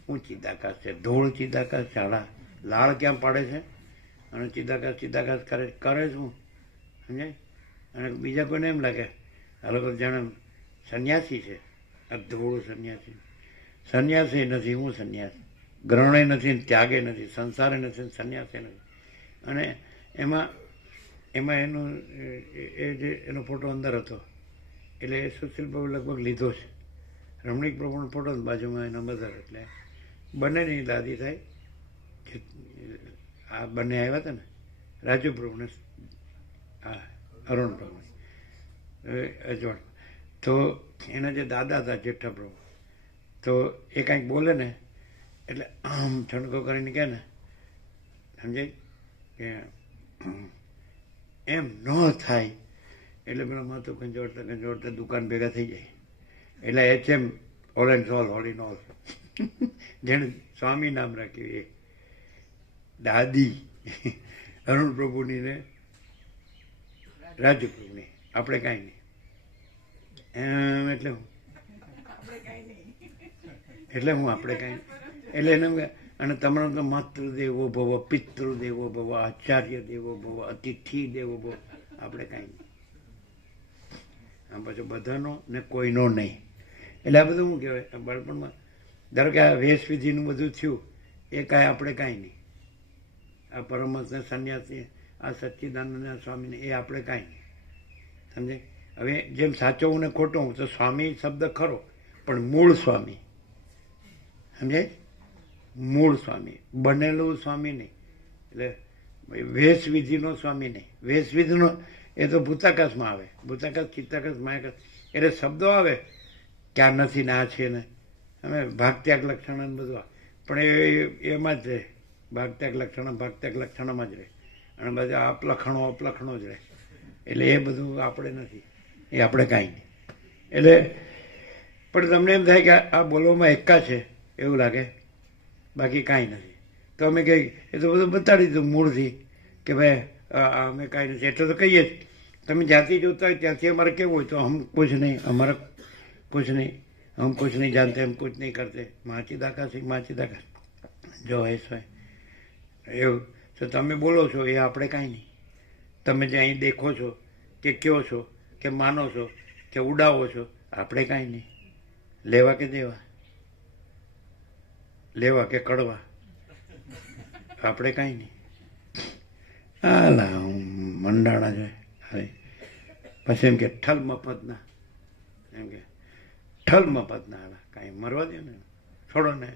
હું ચિદાકાશ છે? ધૂળ ચિદાકાશ, ઝાડા લાળ ક્યાં પાડે છે? અને ચિદાકાશ કરે શું, સમજાય. અને બીજા કોઈને એમ લાગે આ લોકો જાણે સંન્યાસી છે, આ ધૂળ સંન્યાસી નથી. હું સંન્યાસી ગ્રહણે નથી, ત્યાગે નથી, સંસારે નથી, સંન્યાસે નથી. અને એમાં એનું એનો ફોટો અંદર હતો. એટલે સુશીલ પ્રભુ લગભગ લીધો છે. રમણીક પ્રભુનો ફોટો બાજુમાં એનો મધર. એટલે બંનેની દાદી થાય કે આ બંને આવ્યા હતા ને, રાજુ પ્રભુને હા અરુણ પ્રભુ અજવાળ. તો એના જે દાદા હતા જેઠા પ્રભુ, તો એ કાંઈક બોલે ને એટલે આમ છણકો કરીને કહે ને, સમજાય કે એમ ન થાય. એટલે પેલા માથું કંજોડતા દુકાન ભેગા થઈ જાય. એટલે HM all and all, all in all, જેણે સ્વામી નામ રાખ્યું એ દાદી અરુણ પ્રભુની ને રાજુ પ્રભુની. આપણે કાંઈ નહીં એમ. એટલે હું આપણે કાંઈ એટલે એને અને તમારો તો માતૃદેવો ભવ, પિતૃદેવો ભવ, આચાર્ય દેવો ભવ, અતિથિ દેવો ભવ. આપણે કાંઈ નહીં. આમ પાછું બધાનો ને કોઈનો નહીં. એટલે આ બધું શું કહેવાય બાળપણમાં ધારો કે આ વેશવિધિનું બધું થયું એ કાંઈ આપણે કાંઈ નહીં. આ પરમહંસ સંન્યાસી, આ સચ્ચિદાનંદ સ્વામીને એ આપણે કાંઈ નહીં, સમજે. હવે જેમ સાચો હું ને ખોટો હું, તો સ્વામી શબ્દ ખરો પણ મૂળ સ્વામી, સમજાય. મૂળ સ્વામી, બનેલું સ્વામી નહીં. એટલે વેશવિધિનો સ્વામી નહીં. વેશવિધિનો એ તો ભૂતાકાશમાં આવે. ભૂતાકાશ, ચિત્તાકાશ, માયાકાશ એટલે શબ્દો આવે કે આ નથી ને આ છે ને અમે ભાગત્યાગ લક્ષણ બધું આવે. પણ એ એમાં જ રહે. ભાગત્યાગ લક્ષણમાં જ રહે. અને બધા અપલખણો જ રહે. એટલે એ બધું આપણે નથી, એ આપણે કાંઈ નહીં. એટલે પણ તમને એમ થાય કે આ બોલવામાં એકા છે એવું લાગે, બાકી કાંઈ નથી. તો અમે કહી એ તો બધું બતાડી દીધું મૂળથી કે ભાઈ અમે કાંઈ નથી. એટલે તો કહીએ જ તમે જાતિ જોતા હોય ત્યાંથી અમારે કેવું હોય તો હમ કુછ નહીં, અમારા કુછ નહીં, હમ કુછ નહીં જાનતે, હમ કુછ નહીં કરતે, માચી દાકા જો હોય એવું. તો તમે બોલો છો એ આપણે કાંઈ નહીં. તમે જે અહીં દેખો છો કે કહો છો કે માનો છો કે ઉડાવો છો, આપણે કાંઈ નહીં. લેવા કે દેવા, લેવા કે કડવા, આપણે કાંઈ નહીં. હાલા મંડાણા છે. હવે પછી એમ કે ઠલ મફતના, એમ કે ઠલ મફતના હાલા કાંઈ મરવા દે ને, છોડો ને.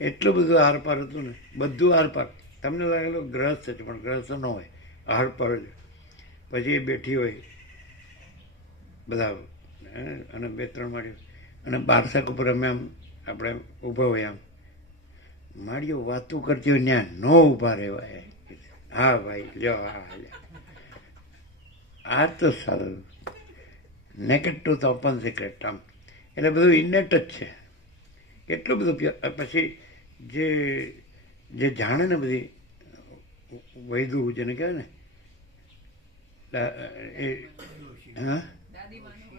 એટલું બધું આરપાર હતું ને, બધું આરપાર. તમને લાગેલું ગ્રહસ્થ છે પણ ગ્રહસ્થ ન હોય, આરપાર જ. પછી એ બેઠી હોય બધા અને 2-3 માળીઓ અને બારસાક ઉપર અમે આમ આપણે ઊભા હોય આમ માળીઓ વાતું કરતી હોય ત્યાં ન ઊભા રહેવાય. હા ભાઈ લ્યો, હા લ્યો. આ તો સારું નેકેડ ટ્રુથ ઓપન સિક્રેટ આમ. એટલે બધું ઇનેટ જ છે. એટલું બધું પછી જે જાણે ને બધી વૈદુ જેને કહેવાય ને એ હા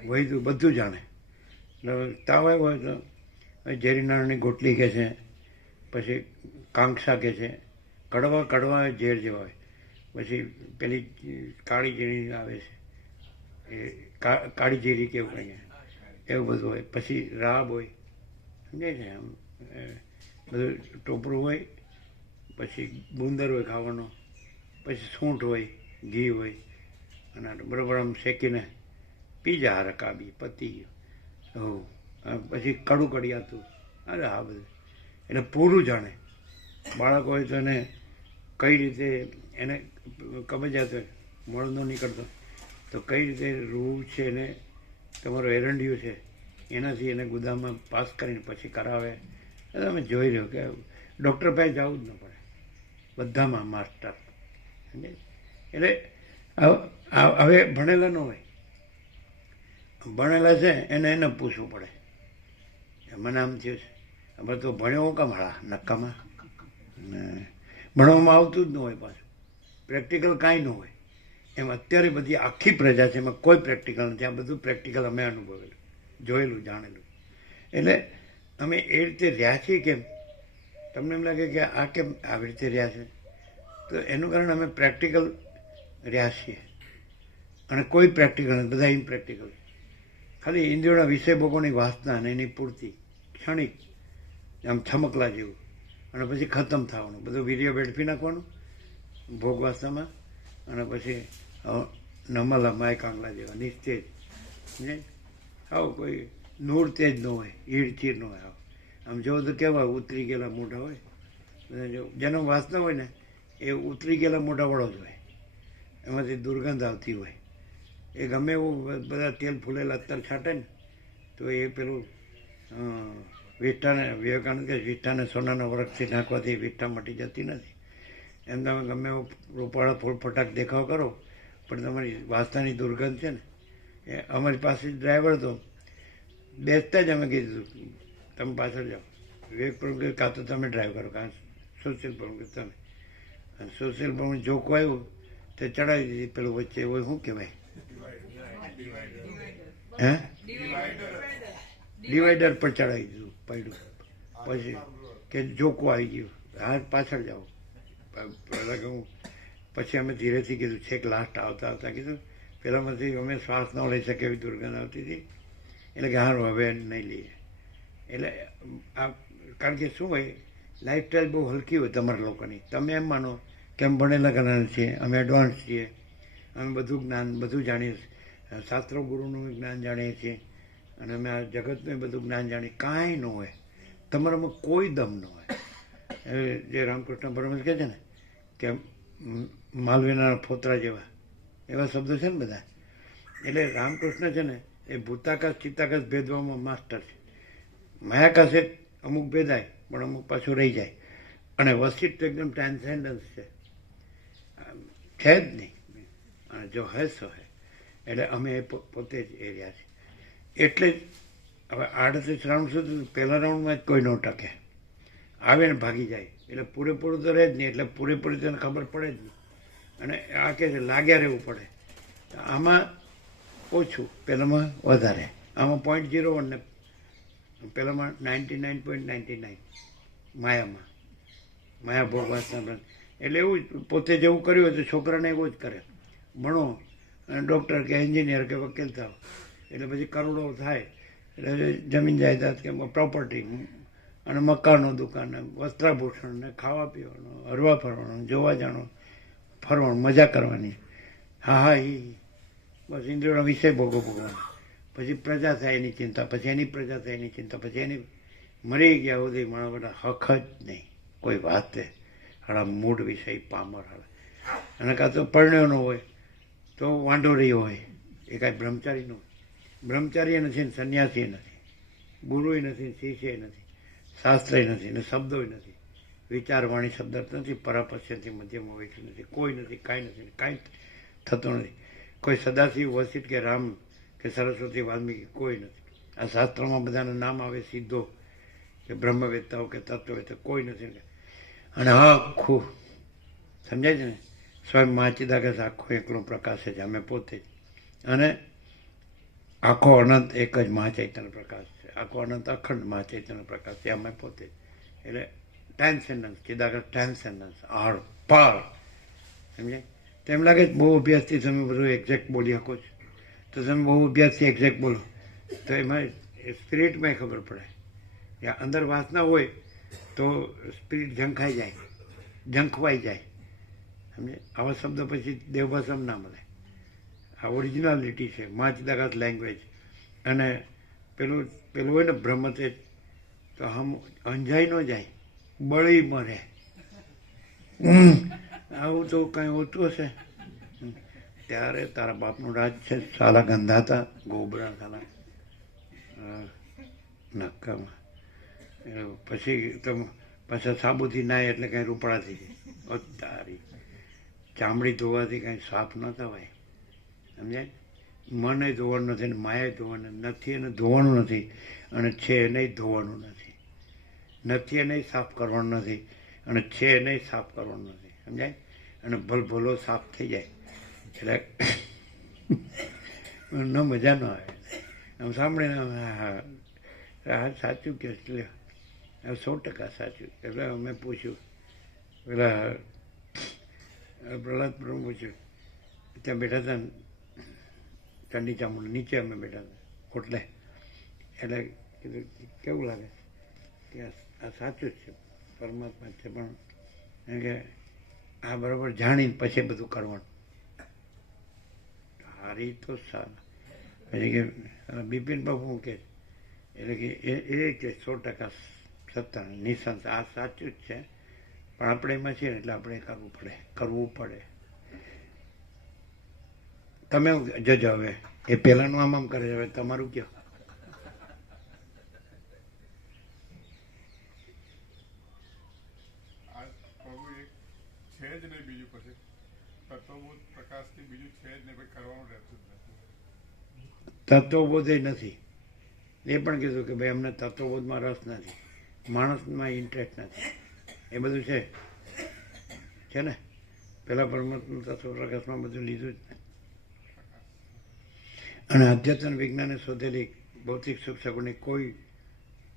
વૈદુ બધું જાણે. તાવ આવ્યો હોય તો ઝેરી નાળની ગોટલી કહે છે, પછી કાંક્ષા કહે છે, કડવા ઝેર જેવા હોય. પછી પેલી કાળી ઝેરી આવે છે એ કાળી ઝેરી કેવું કંઈ એવું બધું હોય. પછી રાબ હોય, સમજાય છે આમ બધું ટોપરું હોય. પછી ગુંદર હોય ખાવાનો, પછી સૂંઠ હોય, ઘી હોય અને બરાબર આમ શેકીને પી જા રકાબી પતી ગયું. પછી કડું કડિયાતું. અરે હા બધું એટલે પૂરું જાણે. બાળક હોય તો એને કઈ રીતે એને કબજિયાત હોય, મળ ન નીકળતો તો કઈ રીતે રૂ છે એને તમારો એરંડિયું છે એનાથી એને ગુદામાં પાસ કરીને પછી કરાવે. તમે જોઈ રહ્યો કે ડૉક્ટર પાસે જવું જ ન પડે, બધામાં માસ્ટર. એટલે હવે ભણેલા ન હોય, ભણેલા છે એને પૂછવું પડે મને આમ થયું છે. આપણે તો ભણ્યો કામ હાળા નક્કામાં ભણવામાં આવતું જ ન હોય, પાછું પ્રેક્ટિકલ કાંઈ ન હોય. એમ અત્યારે બધી આખી પ્રજા છે એમાં કોઈ પ્રેક્ટિકલ નથી. આ બધું પ્રેક્ટિકલ અમે અનુભવેલું, જોયેલું, જાણેલું. એટલે અમે એ રીતે રહ્યા છીએ. કેમ તમને એમ લાગે કે આ કેમ આવી રીતે રહ્યા છે? તો એનું કારણ અમે પ્રેક્ટિકલ રહ્યા છીએ અને કોઈ પ્રેક્ટિકલ નથી, બધા ઇમ્પ્રેક્ટિકલ. ખાલી ઇન્દ્રિયોના વિષય ભોગોની વાસના અને એની પૂર્તિ ક્ષણિક આમ છમકલા જેવું અને પછી ખતમ થવાનું. બધું વીર્ય વેડફી નાખવાનું ભોગ વાસનામાં અને પછી નમલા માય કાંગલા જેવા નિસ્તેજ. આવું કોઈ નૂર તેજ ન હોય, હીડ ચીર ન હોય. આમ જો તો કેવા ઉતરી ગયેલા મોઢા હોય, જેનો વાસના હોય ને એ ઉતરી ગયેલા મોઢાવાળો જ હોય. એમાંથી દુર્ગંધ આવતી હોય. એ ગમે એવું બધા તેલ ફૂલેલા અત્તર છાંટે ને તો એ પેલું વિઠ્ઠાને વિવેકાનંદ કે વિઠ્ઠાને સોનાના વરખથી નાખવાથી વિઠ્ઠા મટી જતી નથી. એમ તમે ગમે એવો રૂપાળા ફૂલ ફટાક દેખાવ કરો પણ તમારી વાસનાની દુર્ગંધ છે ને એ અમારી પાસે ડ્રાઈવર હતો, બેસતા જ અમે કીધું તમે પાછળ જાઓ. વિવેક પ્રભુ કે કાં તો તમે ડ્રાઈવ કરો, કાં સુશીલ પ્રભુ કે તમે. અને સુશીલ પ્રભુ જોખું આવ્યું તે ચડાવી દીધી પેલું વચ્ચે એવું શું કહેવાય હે ડિવાઈડર પર ચડાવી દીધું પડ્યું. પછી કે જોખું આવી ગયું, હા પાછળ જાઓ. પછી અમે ધીરેથી કીધું છેક લાસ્ટ આવતા કીધું પેલામાંથી અમે શ્વાસ ન લઈ શકે એવી દુર્ગંધ આવતી હતી. એટલે કે સારું હવે નહીં લઈએ. એટલે આ કારણ કે શું હોય લાઈફસ્ટાઈલ બહુ હલકી હોય તમારા લોકોની. તમે એમ માનો કે અમે ભણેલા ગણાના છીએ, અમે એડવાન્સ છીએ, અમે બધું જ્ઞાન બધું જાણીએ, શાસ્ત્રો ગુરુનું જ્ઞાન જાણીએ છીએ અને અમે આ જગતનું બધું જ્ઞાન જાણીએ. કાંઈ ન હોય તમારામાં, કોઈ દમ ન હોય. જે રામકૃષ્ણ પરમહંસ કહે છે ને કે માલવીના ફોતરા જેવા એવા શબ્દો છે ને બધા. એટલે રામકૃષ્ણ છે ને એ ભૂતાકાશ ચિત્તાકાશ ભેદવામાં માસ્ટર છે. માયાકાશે અમુક ભેદાય પણ અમુક પાછું રહી જાય. અને વસિત તો એકદમ ટ્રાન્સેન્ડન્સ છે જ નહીં. અને જો હે સો હે. એટલે અમે પોતે જ એ રહ્યા છીએ. એટલે જ હવે 38 રાઉન્ડ સુધી પહેલા રાઉન્ડમાં જ કોઈ ન ટકે, આવે ને ભાગી જાય. એટલે પૂરેપૂરું તો રહે જ નહીં, એટલે પૂરેપૂરી તેને ખબર પડે જ નહીં. અને આ કે છે લાગ્યા રહેવું પડે. આમાં ઓછું, પેલામાં વધારે. આમાં 0.01 ને પેલામાં 99.99 માયામાં, માયા ભોગવાસના. એટલે એવું જ પોતે જેવું કર્યું હોય તો છોકરાને એવું જ કરે. ભણો અને ડૉક્ટર કે એન્જિનિયર કે વકીલ થાવ એટલે પછી કરોડો થાય. એટલે જમીન જાયદાદ કે પ્રોપર્ટી અને મકાનો, દુકાન, વસ્ત્રાભૂષણ ને ખાવા પીવાનું, હરવા ફરવાનું, જોવા જાણું, ફરવાનું, મજા કરવાની, હા હા બસ ઇન્દ્રિયોનો વિષય ભોગવવાનો. પછી પ્રજા થાય એની ચિંતા, પછી એની પ્રજા થાય એની ચિંતા, પછી એની મરી ગયા સુધી મારા બધા હક જ નહીં કોઈ વાતે. હાડા મૂળ વિષય પામર હાડા. અને કાં તો પરણ્યો ન હોય તો વાંઢો રહ્યો હોય, એ કાંઈ બ્રહ્મચારી ન હોય. બ્રહ્મચારી નથી ને સંન્યાસી નથી, ગુરુય નથી ને શિષ્ય નથી, શાસ્ત્રય નથી ને શબ્દોય નથી, વિચારવાણી શબ્દ નથી, પરાપશ્યથી મધ્યમ હોય નથી, કોઈ નથી, કાંઈ નથી, કાંઈ થતું નથી. કોઈ સદાશિવ, વસિત કે રામ કે સરસ્વતી, વાલ્મીકી કોઈ નથી. આ શાસ્ત્રોમાં બધાના નામ આવે સીધો, કે બ્રહ્મવેત્તાઓ કે તત્વવેત્તા કોઈ નથી. અને આખું સમજાય છે ને, સ્વયં માચિદાકાશ આખો એકલો પ્રકાશ છે, અમે પોતે જ. અને આખો અનંત એક જ મહાચૈતન્ય પ્રકાશ છે, આખો અનંત અખંડ મહાચૈતન્ય પ્રકાશ છે, અમે પોતે. એટલે ટ્રાન્સેન્ડન્સ, ચિદાકાશ ટ્રાન્સેન્ડન્સ, આર પાર. સમજાય? તો એમ લાગે બહુ અભ્યાસથી તમે બધું એક્ઝેક્ટ બોલી શકો છો, તો તમે બહુ અભ્યાસથી એક્ઝેક્ટ બોલો તો એમાં સ્પિરિટમાં ખબર પડે. યા અંદર વાસના હોય તો સ્પિરિટ ઝંખાઈ જાય, ઝંખવાઈ જાય. સમજે? આવા શબ્દ પછી દેવભાષામાં ના મળે. આ ઓરિજિનાલિટી છે, માચિદાકાશ લેંગ્વેજ. અને પેલું હોય ને બ્રહ્મતે, તો હમ અંજાઈ ન જાય, બળી મરે. આવું તો કાંઈ હોતું હશે. ત્યારે તારા બાપનું રાજ છે, સાલા ગંધાતા ગોબરા સાલા નક્કામાં. પછી તમે પાછા સાબુથી નાય એટલે કાંઈ રૂપડા થઈ જાય. તારી ચામડી ધોવાથી કાંઈ સાફ ન થવાય. સમજાય? મને ધોવાનું નથી ને માએ ધોવાનું નથી, એને ધોવાનું નથી, અને છે એને ધોવાનું નથી. નથી એને સાફ કરવાનું નથી, અને છે એને સાફ કરવાનું નથી. સમજાય? અને ભલભલો સાફ થઈ જાય એટલે ન મજા ન આવે. આમ સાંભળીને હા સાચું કે એટલે 100% સાચું. એટલે અમે પૂછ્યું, પેલા પ્રહલાદ પ્રભુ પૂછ્યું, ત્યાં બેઠા હતા ને ચંડી ચામુંડ નીચે અમે બેઠા હતા ઓટલે. એટલે કીધું કેવું લાગે કે આ સાચું જ છે, પરમાત્મા છે, પણ એમ કે આ બરાબર જાણીને પછી બધું કરવાનું. હારી તો સારા. પછી કે બિપિન બાપુ કે એટલે કે એ કે 100% સત્તા નિસંસ આ સાચું જ છે, પણ આપણે એમાં છીએ ને એટલે આપણે કરવું પડે. તમે જજો હવે, એ પહેલાંનું આમ કરે છે, હવે તમારું કયો. છે જ નહીં બીજું, પછી તત્વબોધ પ્રકાશથી બીજું છે જ નહીં, કરવાનું રહેતું જ નથી. તત્વબોધ નથી. એ પણ કીધું કે ભાઈ અમને તત્વબોધમાં રસ નથી, માણસમાં ઇન્ટરેસ્ટ નથી. એ બધું છે ને, પેલા પરમાત્મા તત્વ પ્રકાશમાં બધું લીધું જ ને. અને અધ્યાત્મ વિજ્ઞાને શોધેલી ભૌતિક સુખ સગુણની કોઈ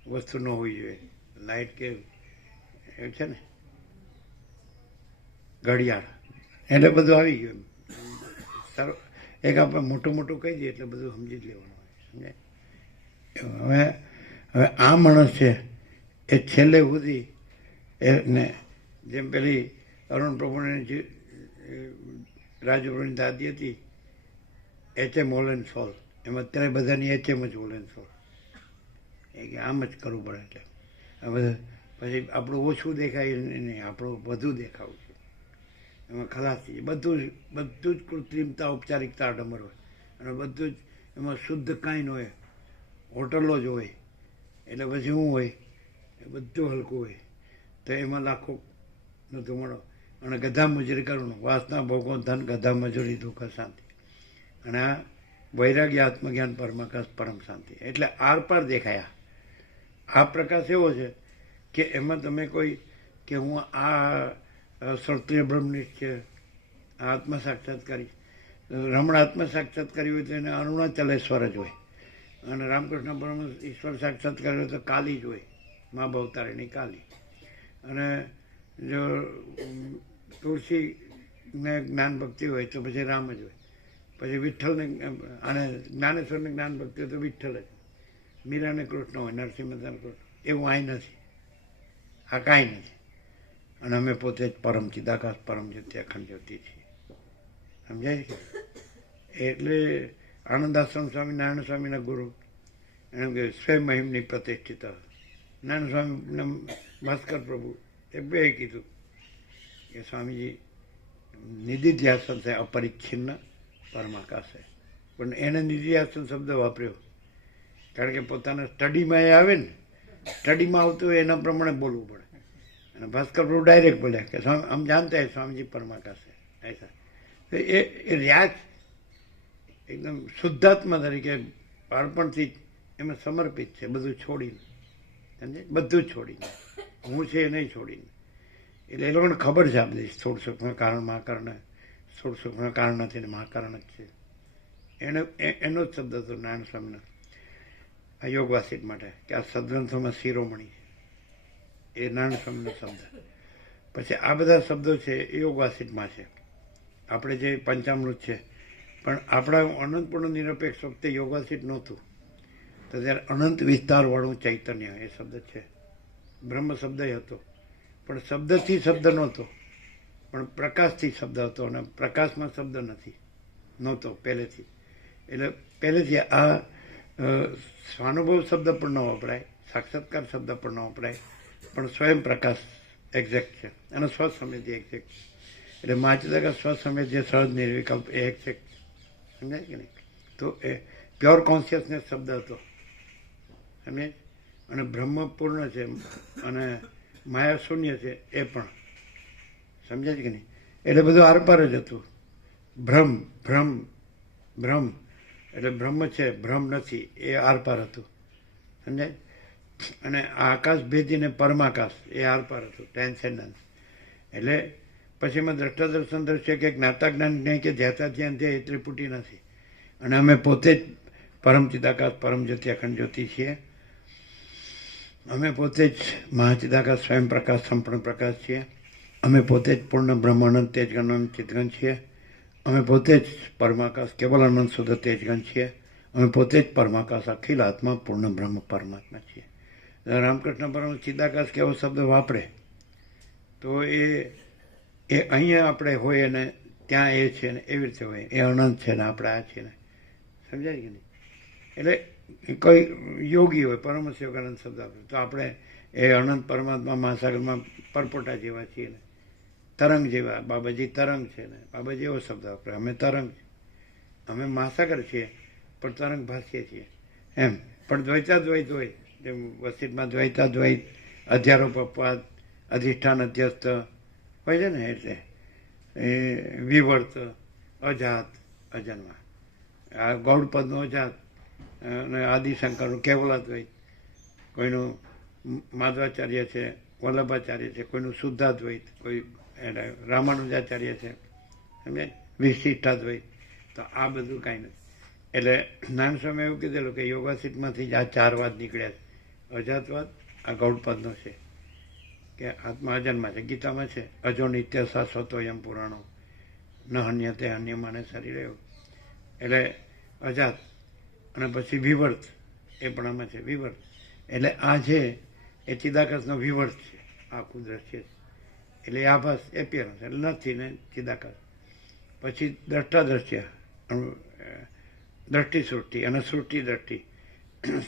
વસ્તુ ન હોવી જોઈએ. લાઇટ કે એ છે ને ઘડિયાળ, એટલે બધું આવી ગયું. સારું, એક આપણે મોટું કહી દઈએ એટલે બધું સમજી જ લેવાનું હોય. સમજાય? હવે આ માણસ છે એ છેલ્લે સુધી એને જેમ પેલી અરુણ પ્રભુની રાજપ્રભુની દાદી હતી HM હોલ એન્ડ સોલ, એમાં અત્યારે બધાની HM જ હોલ એન્ડ સોલ. એ કે આમ જ કરવું પડે. એટલે હવે પછી આપણું ઓછું દેખાય નહીં, આપણું વધુ દેખાવું છે. એમાં ખલાસ થઈ જાય. બધું જ કૃત્રિમતા, ઔપચારિકતા અડમર હોય અને બધું જ એમાં શુદ્ધ કાંઈ ન હોય, હોટલો જ હોય. એટલે પછી શું હોય, એ બધું હલકું હોય. તો એમાં લાખોનો ધુમાડો અને ગધા મજૂરી કરવાનું. વાસના ભોગો ધન ગધા મજૂરી દુઃખ શાંતિ. અને આ વૈરાગ્ય આત્મજ્ઞાન પરમાકાશ પરમ શાંતિ. એટલે આર પાર દેખાયા. આ પ્રકાશ એવો છે કે એમાં તમે કોઈ કે હું આ ક્ષત્રિય બ્રહ્મનિષ્ઠ છે, આ આત્મ સાક્ષાત્કારી, રમણ આત્મ સાક્ષાત્કારી હોય તો એને અરુણાચલેશ્વર જ હોય, અને રામકૃષ્ણ પરમહંસ ઈશ્વર સાક્ષાત્કારી હોય તો કાલી જ હોય, મા ભવતારીણી કાલી. અને જો તુલસીને જ્ઞાન ભક્તિ હોય તો પછી રામ જ હોય, પછી વિઠ્ઠલને અને જ્ઞાનેશ્વરને જ્ઞાન ભક્તિ હોય તો વિઠ્ઠલ જ, મીરાને કૃષ્ણ હોય, નરસિંહ મહેતાને કૃષ્ણ. એવું અહીં નથી, આ કાંઈ નથી. અને અમે પોતે જ પરમ ચિદાકાશ પરમ જ્યોતિ અખંડ જ્યોતિ છીએ. સમજાય છે? એટલે આનંદાશ્રમ સ્વામી નારાયણ સ્વામીના ગુરુ એમ કે સ્વયં મહિમની પ્રતિષ્ઠિત નારાયણ સ્વામી ભાસ્કર પ્રભુ એ બે કીધું કે સ્વામીજી નિધિધ્યાસન છે અપરિચ્છિન્ન પરમાકાશ છે. પણ એને નિધિધ્યાસન શબ્દ વાપર્યો કારણ કે પોતાના સ્ટડીમાં એ આવે ને, સ્ટડીમાં આવતું હોય એના પ્રમાણે બોલવું પડે. અને ભાસ્કર પ્રભુ ડાયરેક્ટ બોલ્યા કે સ્વામી હમ જાનતા હૈ સ્વામીજી પરમાકાશ છે ऐसा. એ રિયાજ એકદમ શુદ્ધાત્મા તરીકે બાળપણથી એમાં સમર્પિત છે, બધું છોડીને. સમજે? બધું જ છોડીને, હું છે એ નહીં છોડીને. એટલે એ લોકોને ખબર છે આ બધી સ્થૂળ સૂક્ષ્મ કારણ મહાકારણ, સ્થૂળ સૂક્ષ્મ કારણ નથી ને મહાકારણ જ છે. એનો જ શબ્દ હતો નારાયણ સ્વામીનો આ યોગવાસિત માટે કે આ સદગ્રંથોમાં શિરોમણી છે, એ નારાયણ સ્વામીનો શબ્દ. પછી આ બધા શબ્દો છે એ યોગવાસિતમાં છે. આપણે જે પંચામૃત છે, પણ આપણા અનંતપૂર્ણ નિરપેક્ષ વખતે યોગવાસિત નહોતું, તો ત્યારે અનંત વિસ્તારવાળું ચૈતન્ય એ શબ્દ છે. બ્રહ્મ શબ્દ હતો, પણ શબ્દથી શબ્દ નહોતો, પણ પ્રકાશથી શબ્દ હતો, અને પ્રકાશમાં શબ્દ નહોતો પહેલેથી. એટલે પહેલેથી આ સ્વાનુભવ શબ્દ પણ ન વપરાય, સાક્ષાત્કાર શબ્દ પણ ન વપરાય, પણ સ્વયં પ્રકાશ એક્ઝેક્ટ છે અને સ્વસમિતિ એક્ઝેક્ટ છે. એટલે માચિદકા સ્વસમિત જે સહજ નિર્વિકલ્પ એ એક્ઝેક્ટ છે. સમજાય કે નહીં? તો એ પ્યોર કોન્શિયસનેસ શબ્દ હતો. સમજાય? અને બ્રહ્મ પૂર્ણ છે અને માયા શૂન્ય છે એ પણ. સમજાય કે નહીં? એટલે બધું આરપાર જ હતું. ભ્રમ એટલે બ્રહ્મ છે, ભ્રમ નથી, એ આરપાર હતું. સમજાય? અને આકાશ ભેદીને પરમાકાશ એ આરપાર હતું, ટ્રાન્સેન્ડન્સ. એટલે પછી એમાં દ્રષ્ટા દર્શન દ્રશ્ય કે જ્ઞાતા જ્ઞાન જ્ઞાન કે ધ્યાતા ધ્યાન ધ્યેય એ ત્રિપુટી નથી. અને અમે પોતે જ પરમ ચિદાકાશ પરમ જ્યોતિ અખંડ જ્યોતિ છીએ. અમે પોતે જ મહાચિદાકાશ સ્વયં પ્રકાશ સંપૂર્ણ પ્રકાશ છીએ. અમે પોતે જ પૂર્ણ બ્રહ્મ અનંત તેજગણ અનંત ચિતગણ છીએ. અમે પોતે જ પરમાકાશ કેવલ અનંત શુદ્ધ તેજગણ છીએ. અમે પોતે જ પરમાકાશ અખિલ આત્મા પૂર્ણ બ્રહ્મ પરમાત્મા છીએ. રામકૃષ્ણ પરમ ચિદાકાશ કેવો શબ્દ વાપરે તો એ અહીંયા આપણે હોય અને ત્યાં એ છે ને એવી રીતે હોય. એ અનંત છે ને આપણે આ છે ને. સમજાય કે નહીં? એટલે કોઈ યોગી હોય, પરમહંસ યોગાનંદ શબ્દ આપે તો આપણે એ અનંત પરમાત્મા મહાસાગરમાં પરપોટા જેવા છીએ ને, તરંગ જેવા. બાબાજી તરંગ છે ને, બાબાજી એવો શબ્દ વાપરે. અમે તરંગ, અમે મહાસાગર છીએ પણ તરંગ ભાસીએ છીએ એમ. પણ દ્વૈતાદ્વૈત હોય, જેમ વસિતમાં દ્વૈતાદ્વૈત, અધ્યારોપવાદ, અધિષ્ઠાન અધ્યસ્થ હોય છે ને, એટલે એ વિવર્ત, અજાત, અજન્મા. આ ગૌડપદનું અજાત અને આદિશંકરનું કેવલાદ્વૈત, કોઈનું માધવાચાર્ય છે, વલ્લભાચાર્ય છે, કોઈનું શુદ્ધાદ્વૈત, કોઈ રામાનુજાચાર્ય છે, સમજાય? વિશિષ્ટાદ્વૈત. તો આ બધું કાંઈ નથી. એટલે નારાયણ સ્વામી એવું કીધેલું કે યોગાસિતમાંથી જ આ ચાર વાત નીકળ્યા છે. અજાતવાદ આ ગૌડપદનો છે કે આત્મા અજન્મા છે, ગીતામાં છે, અજો નિત્ય શાશ્વતો એમ પુરાણો ન હન્યતે હન્યમાને શરીર એવું. એટલે અજાત. અને પછી વિવર્ત, એ પણ આમાં છે વિવર્ત. એટલે આ છે એ ચિદાકાશનો વિવર્ત છે, આખું દ્રશ્ય છે. એટલે આભાસ એપિયરન્સ એટલે નથી ને ચિદાકાશ. પછી દ્રષ્ટા દ્રશ્ય, દ્રષ્ટિ સૃષ્ટિ અને સૃષ્ટિ દ્રષ્ટિ.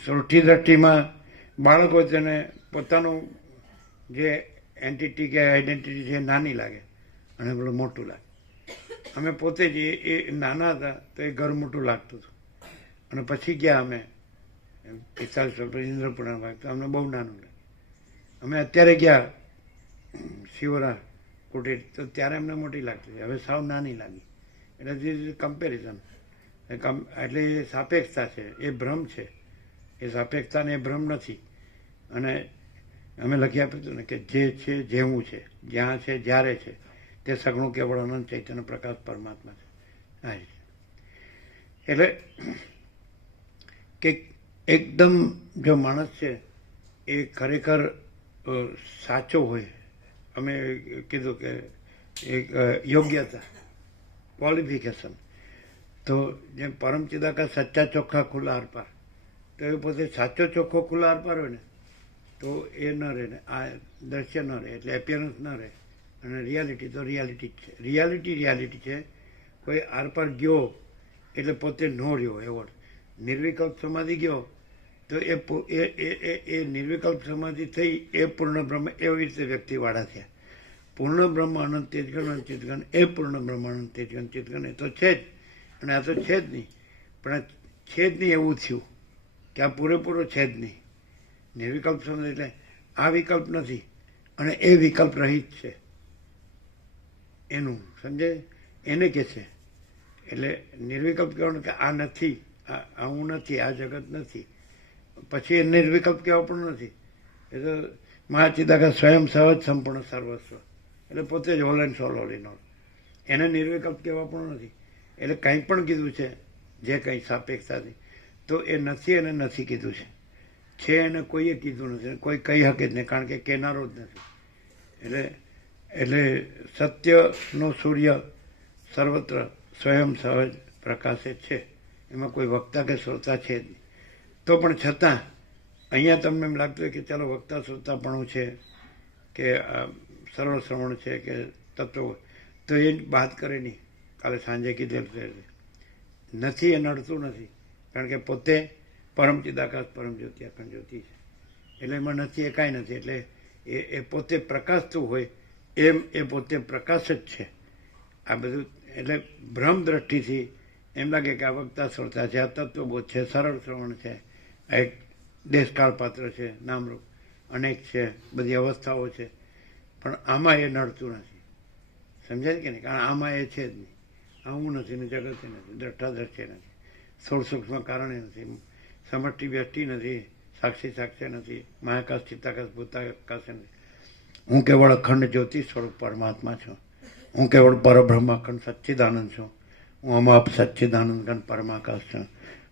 સૃષ્ટિ દ્રષ્ટિમાં બાળક હોય તેને પોતાનું જે એન્ટિટી કે આઈડેન્ટિટી છે નાની લાગે, અને પેલું મોટું લાગે. અમે પોતે જ એ નાના હતા તો એ ઘર મોટું લાગતું હતું, અને પછી ગયા અમે 45 વર્ષ પછી ઇન્દ્રપુરના ભાગ, તો અમને બહુ નાનું લાગે. અમે અત્યારે ગયા શિવરા કુટીર, તો ત્યારે અમને મોટી લાગતી હતી, હવે સાવ નાની લાગી. એટલે ધીસ ઇઝ કમ્પેરિઝન. એટલે એ સાપેક્ષતા છે, એ ભ્રમ છે. એ સાપેક્ષતા ને એ ભ્રમ નથી. અને અમે લખી આપ્યું હતું ને કે જે છે જેવું છે, જ્યાં છે જ્યારે છે, તે સગુણ કેવળ અનંત ચૈતન્ય પ્રકાશ પરમાત્મા છે. હા, એટલે કે એકદમ જો માણસ છે એ ખરેખર સાચો હોય, અમે કીધું કે એક યોગ્યતા, ક્વોલિફિકેશન, તો જેમ પરમ ચિદાકાશ સચ્ચા ચોખ્ખા ખુલ્લા આરપાર, તો એ પોતે સાચો ચોખ્ખો ખુલ્લા આરપાર હોય ને તો એ ન રહે ને, આ દ્રશ્ય ન રહે, એટલે એપિયરન્સ ન રહે. અને રિયાલિટી તો રિયાલિટી જ છે. રિયાલિટી છે. કોઈ આરપાર ગયો એટલે પોતે ન રહ્યો એવો. નિર્વિકલ્પ સમાધિ ગયો તો એ નિર્વિકલ્પ સમાધિ થઈ એ પૂર્ણ બ્રહ્મ, એવી રીતે વ્યક્તિવાળા થયા. પૂર્ણ બ્રહ્મ અનંત તેજગણ અને ચિતગણ, એ પૂર્ણ બ્રહ્મ અનંત તેજગણ ચિતગણ, એ તો છે જ. અને આ તો છે જ નહીં, પણ આ છે જ નહીં એવું થયું કે આ પૂરેપૂરો છે જ નહીં. નિર્વિકલ્પ સમાધિ એટલે આ વિકલ્પ નથી અને એ વિકલ્પ રહિત છે, એનું સમજે, એને કે છે. એટલે નિર્વિકલ્પ કહેવાનું કે આ નથી, આ હું નથી, આ જગત નથી. પછી એ નિર્વિકલ્પ કહેવા પણ નથી. એ તો મહાચિદાકાશ સ્વયં સહજ સંપૂર્ણ સર્વસ્વ, એટલે પોતે જ whole and soul whole in all. એને નિર્વિકલ્પ કહેવા પણ નથી. એટલે કંઈ પણ કીધું છે જે કંઈ સાપેક્ષતાથી, તો એ નથી એને નથી કીધું છે એને કોઈએ કીધું નથી, કોઈ કહી શકે જ નહીં, કારણ કે કહેનારો જ નથી. એટલે સત્યનો સૂર્ય સર્વત્ર સ્વયં સહજ પ્રકાશે છે, એમાં કોઈ વક્તા કે શ્રોતા છે જ નહીં. તો પણ છતાં અહીંયા તમને એમ લાગતું હોય કે ચાલો વક્તા શ્રોતાપણું છે કે સરળ શ્રવણ છે કે તત્વો, તો એ વાત કરે નહીં. કાલે સાંજે કીધેલું નથી, એ નડતું નથી, કારણ કે પોતે પરમ ચિદાકાશ પરમ જ્યોતિ અખંડ જ્યોતિ છે. એટલે એમાં નથી એ કાંઈ નથી. એટલે એ પોતે પ્રકાશતું હોય એમ એ પોતે પ્રકાશ જ છે. આ બધું એટલે ભ્રમ દ્રષ્ટિથી એમ લાગે કે આ વક્તા શ્રોતા છે, આ તત્વબોધ છે, સરળ શ્રવણ છે, આ એક દેશકાળ પાત્ર છે, નામરૂપ અનેક છે, બધી અવસ્થાઓ છે, પણ આમાં એ નડતું નથી. સમજાય કે નહીં? કારણ આમાં એ છે જ નહીં. આ હું નથી ને જગતે નથી, દ્રષ્ટાદ્રશ્ય નથી, સ્થૂળ સૂક્ષ્મ કારણે નથી, સમષ્ટિ વ્યષ્ટિ નથી, સાક્ષી સાક્ષ્ય નથી, મહાકાશ ચિત્તાકાશ ભૂતાકાશ નથી. હું કેવળ અખંડ જ્યોતિ સ્વરૂપ પરમાત્મા છું. હું કેવળ પરબ્રહ્મ અખંડ સચ્ચિદાનંદ છું. હું અમાપ સચ્ચિદાનંદ ગણ પરમાકાશ છું.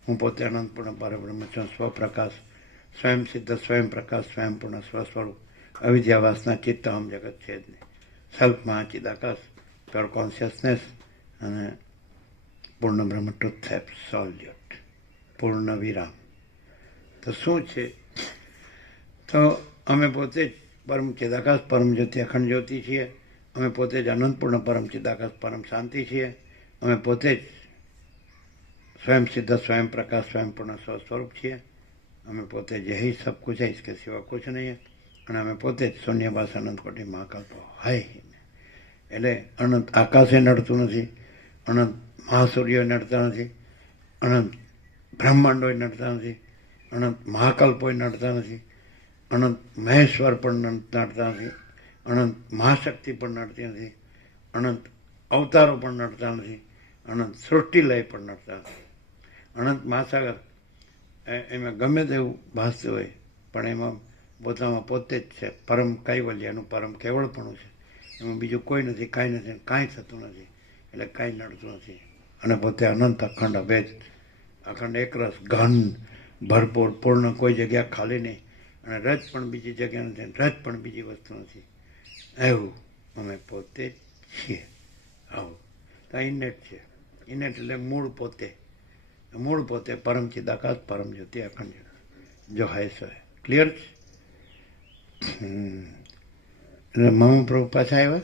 હું પોતે અનંતપૂર્ણ પરબ્રહ્મ છું, સ્વપ્રકાશ, સ્વયં સિદ્ધ, સ્વયં પ્રકાશ, સ્વયંપૂર્ણ સ્વસ્વરૂપ, અવિદ્યાવાસના ચિત્ત અહમ જગત છે જ નહીં. સેલ્ફ મહાચિદાકાશ, પ્યોર કોન્શિયસનેસ અને પૂર્ણ બ્રહ્મ, ટ્રુથ એબ્સોલ્યુટ, પૂર્ણ વિરામ. તો શું છે? તો અમે પોતે જ પરમ ચિદાકાશ પરમ જ્યોતિ અખંડ જ્યોતિ છીએ. અમે પોતે જ અનંતપૂર્ણ પરમ ચિદાકાશ પરમ શાંતિ છીએ. અમે પોતે જ સ્વયં સિદ્ધ, સ્વયં પ્રકાશ, સ્વયંપૂર્ણ સ્વસ્વરૂપ છીએ. અમે પોતે જ યહી સબ કુછ है, इसके सिवा कुछ नहीं है. અને અમે પોતે જ શૂન્યવાસ અનંત કોટી મહાકલ્પ હાય. એટલે અનંત આકાશે નડતું નથી, અનંત મહાસૂર્યો નડતા નથી, અનંત બ્રહ્માંડો નડતા નથી, અનંત મહાકલ્પો નડતા નથી, અનંત મહેશ્વર પણ નડતા નથી, અનંત મહાશક્તિ પણ નડતી નથી, અનંત અવતારો પણ નડતા નથી, અનંત સૃષ્ટિલય પણ નડતા નથી. અનંત મહાસાગર એમાં ગમે તેવું ભાસતું હોય, પણ એમાં પોતામાં પોતે જ છે. પરમ કૈવલ્યનું પરમ કેવળપણું છે. એમાં બીજું કોઈ નથી, કાંઈ નથી, કાંઈ થતું નથી, એટલે કાંઈ નડતું નથી. અને પોતે અનંત અખંડ અભેદ, અખંડ એકરસ, ઘન, ભરપૂર, પૂર્ણ, કોઈ જગ્યા ખાલી નહીં. અને રજ પણ બીજી જગ્યા નથી, રજ પણ બીજી વસ્તુ નથી. એવું અમે પોતે જ છીએ. આવું તો ઇનેટ છે. ઇનેટ એટલે મૂળ પોતે, મૂળ પોતે પરમ ચિદાકાશ પરમ જ્યોતિ અખંડ જો હૈ સો હૈ. ક્લિયર છે? એટલે મામા પ્રભુ પાછા આવ્યા.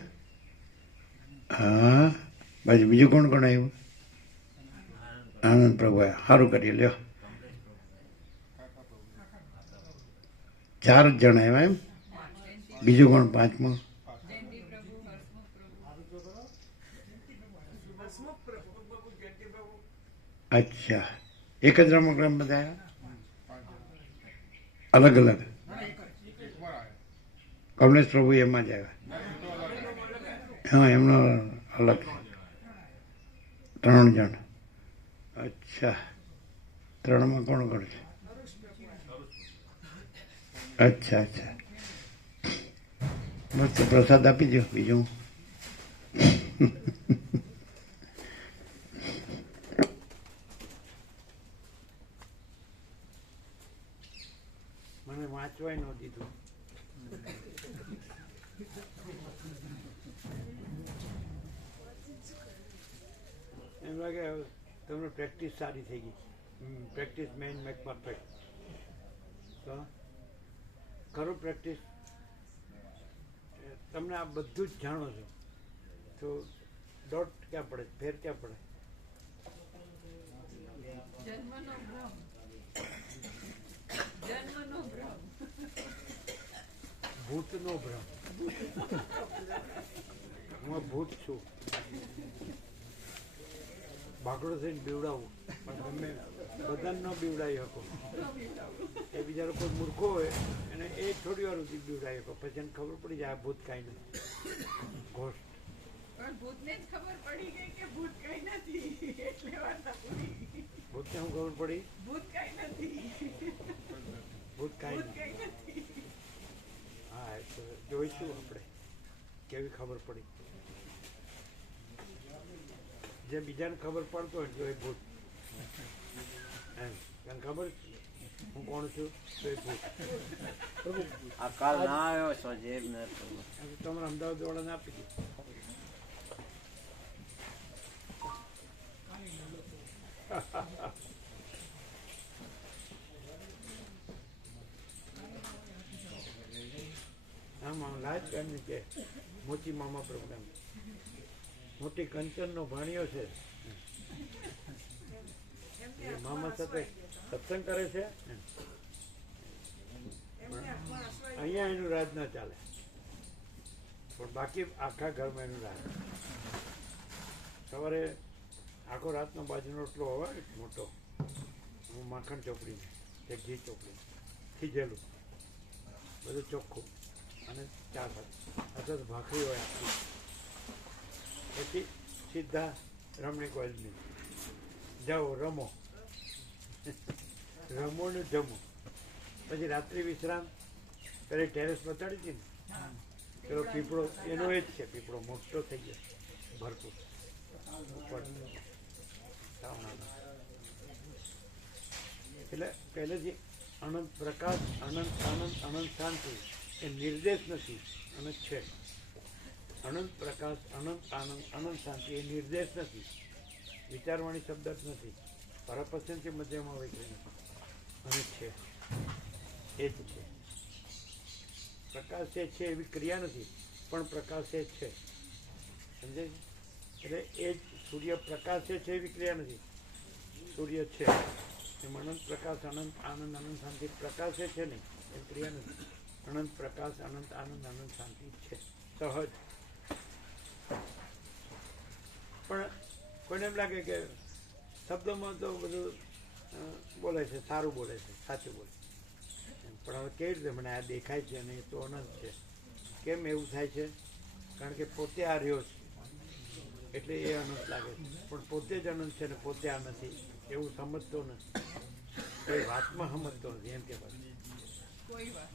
હા, બાજુ બીજું કોણ કોણ આવ્યું? આનંદ પ્રભુ આવ્યા. સારું કરીએ, લ્યો. 4 જણ આવ્યા એમ. બીજું કોણ પાંચમો? જયંતિ પ્રભુ, હર્ષમુખ પ્રભુ. અચ્છા, એક જ રમકડામાં બધા આવ્યા? 5 અલગ અલગ? એકવાર આવ્યા. કમલેશ પ્રભુ એમાં જ આવ્યા? તો અલગ હા, એમનો અલગ 3 જણ. અચ્છા, 3માં કોણ કોણ છે? અચ્છા અચ્છા, બસ તો પ્રસાદ આપી દો, બીજું મને વાંચવાય ન દીધું. એમ લાગે હવે તમને પ્રેક્ટિસ સારી થઈ ગઈ. Practice man make perfect. તો ખરું પ્રેક્ટિસ. તમને આ બધું જ જાણો છો તો ડોટ ક્યાં પડે, ફેર ક્યાં પડે? જન્મનો ભ્રમ, જન્મનો ભ્રમ, ભૂતનો ભ્રમ. હું ભૂત છું. ભાગડો થઈને બીવડાવું, પણ તમે બધાને ન બીવડાવી શકો. એ બિચારો કોઈ મૂર્ખો હોય એને એ થોડી વાર સુધી બીવડાવી શકો, પછી એને ખબર પડી જાય આ ભૂત કાંઈ નથી, ઘોષ. પણ ભૂતને જ ખબર પડી ગઈ કે ભૂત કઈ નથી, એટલે વાર્તા પૂરી. ભૂતને શું ખબર પડી? ભૂત કઈ નથી, ભૂત કાંઈ ભૂત નથી. કઈ નથી. હા, એ તો જોઈશું આપણે કેવી ખબર પડી. જે બીજાને ખબર પડતો હોય તો એ ભૂત એમ. તને ખબર હું કોણ છું તો એ ભૂત. આ કાલ ના આવ્યો છો જે તમારે અમદાવાદ વાળાને આપી દો. આમાં લાજ ગામની કે મોચી મામા પ્રોગ્રામ, મોટી કંચનનો ભાણિયો છે, એ મામા સાથે સત્સંગ કરે છે. અહીંયા એનું રાજ ના ચાલે, પણ બાકી આખા ઘરમાં એનું રાજ. સવારે આખો રાતનો બાજુનો રોટલો હોય મોટો, હું માખણ ચોપડી કે ઘી ચોપડી ખીજેલું બધું ચોખ્ખું, અને ચા સાથે અથવા તો ભાખરી હોય આખી. પછી સીધા રમણી કોલેજની જાઓ, રમો રમો ને જમો. પછી રાત્રિ વિશ્રામ. પેલી ટેરેસ બતાડી હતી ને, પેલો પીપળો એનો એ જ છે. પીપળો મોટો થઈ ગયો, ભરપૂર ઉપર. એટલે પહેલેથી અનંત પ્રકાશ, અનંત આનંદ, અનંત શાંતિ એ નિર્દેશ નથી અને છે. અનંત પ્રકાશ, અનંત આનંદ, અનંત શાંતિ એ નિર્દેશ નથી, વિચારવાણી શબ્દ જ નથી. પરાપસ્યથી મધ્યમાં હોય નથી, અને છે એ જ છે. પ્રકાશ એ છે એવી ક્રિયા નથી, પણ પ્રકાશ એ છે. સમજાય છે? એટલે એ જ સૂર્ય પ્રકાશ છે એવી ક્રિયા નથી, સૂર્ય છે. એમ અનંત પ્રકાશ, અનંત આનંદ, અનંત શાંતિ પ્રકાશ છે નહીં, એ ક્રિયા નથી. અનંત પ્રકાશ, અનંત આનંદ, અનંત શાંતિ છે, સહજ. પણ કોઈને એમ લાગે કે શબ્દોમાં તો બધું બોલે છે, સારું બોલે છે, સાચું બોલે. પણ હવે કેવી રીતે મને આ દેખાય છે અને એ તો અનંત છે? કેમ એવું થાય છે? કારણ કે પોતે આ રહ્યો છે એટલે એ અનંત લાગે છે, પણ પોતે જ અનંત છે ને પોતે આ નથી એવું સમજતો નથી. કોઈ વાતમાં સમજતો નથી, એમ કે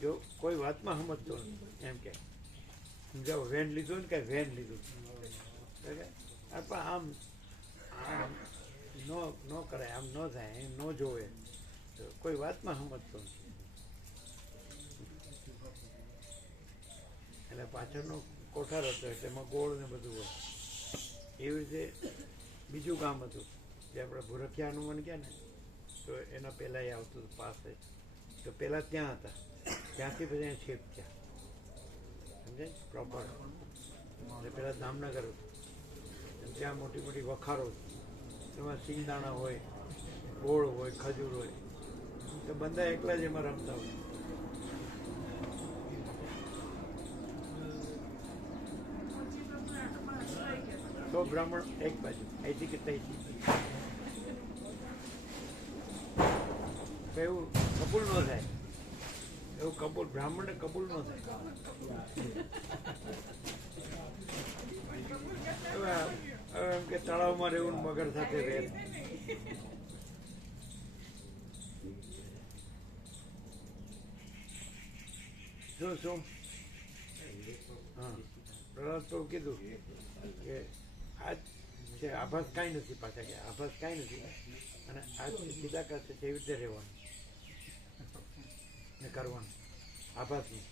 જો કોઈ વાતમાં સમજતો નથી, એમ કે સમજાવો. વેન લીધું ને કઈ વેન લીધું, આમ આમ ન કરાય, આમ ન થાય, એમ ન જોવે, તો કોઈ વાતમાં સમજતો નથી. એટલે પાછળનો કોઠાર હતો એટલે એમાં ગોળ ને બધું હોય. એવી રીતે બીજું ગામ હતું જે આપણે ભૂરખિયા હનુમાન કહે ને, તો એના પહેલાં એ આવતું હતું પાસે. તો પહેલાં ત્યાં હતા, ત્યાંથી પછી અહીંયા શિફ્ટ થયા. સમજાય પ્રોપર. એટલે પહેલાં દામનગર હતું, ત્યાં મોટી મોટી વખારો એમાં સિંગદાણા હોય, ગોળ હોય, ખજૂર હોય, તો બંદા એકલા જ એમાં રમતા હોય. તો બ્રાહ્મણ એક બાજુ અહીંથી કે ત્યાંથી કે એવું કબૂલ ન થાય, એવું કબૂલ બ્રાહ્મણને કબૂલ ન થાય. હવે એમ કે તળાવમાં રહેવું ને મગર સાથે રહે. શું હા, પ્રહલાદ તો કીધું કે આજ છે આભાસ કાંઈ નથી, પાછા કે આભાસ કાંઈ નથી, અને આજ સીધા કરશે તેવી રીતે રહેવાનું ને કરવાનું આભાસનું.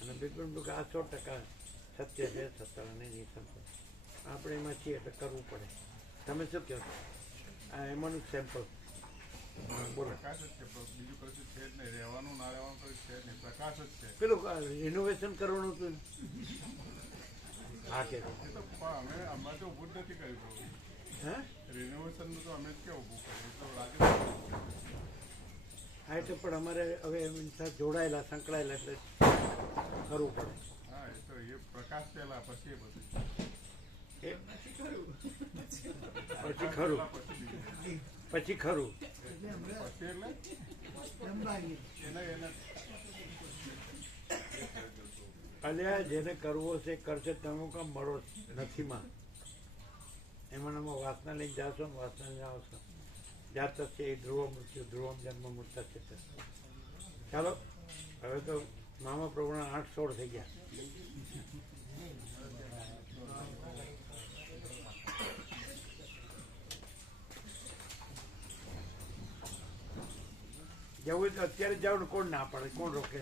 અને બિલકુલ કે આ 100% સત્ય છે, સત્તર અને નિસંશય આપણે એમાં છીએ એટલે કરવું પડે. તમે શું કહો છો? આ એમાંનું સેમ્પલ બોલો. પ્રકાશ જ છે, બીજું કશું છે જ નહીં. રહેવાનું ના રહેવાનું કશું છે જ નહીં, પ્રકાશ જ છે. પેલું રિનોવેશન કરવાનું હતું ને? હા કે એ તો પણ અમે તો ઊભું જ નથી કર્યું. હે રિનોવેશનનું તો અમે જ ક્યાં ઊભું કર્યું, તો લાગે. હા એટલે પણ અમારે હવે એમની સાથે જોડાયેલા સંકળાયેલા એટલે કરવું પડે. હા, એ તો એ પ્રકાશ પહેલા પછી એ બધું પછી ખરું પછી ખરું પછી એટલે એને અલ્યા જેને કરવો છે કરશે. તમે કામ મળો નથી માં એમાંનામાં વાસના લઈને જાશો ને વાસના લઈને આવશો. જાત છે એ ધ્રુવ મૃત્યુ ધ્રુવમ જન્મ મૃત્યુ છે. ચાલો હવે તો મામા પ્રભુના 8-16 થઈ ગયા. જવું હોય તો અત્યારે જાવ ને કોણ ના પાડે, કોણ રોકે?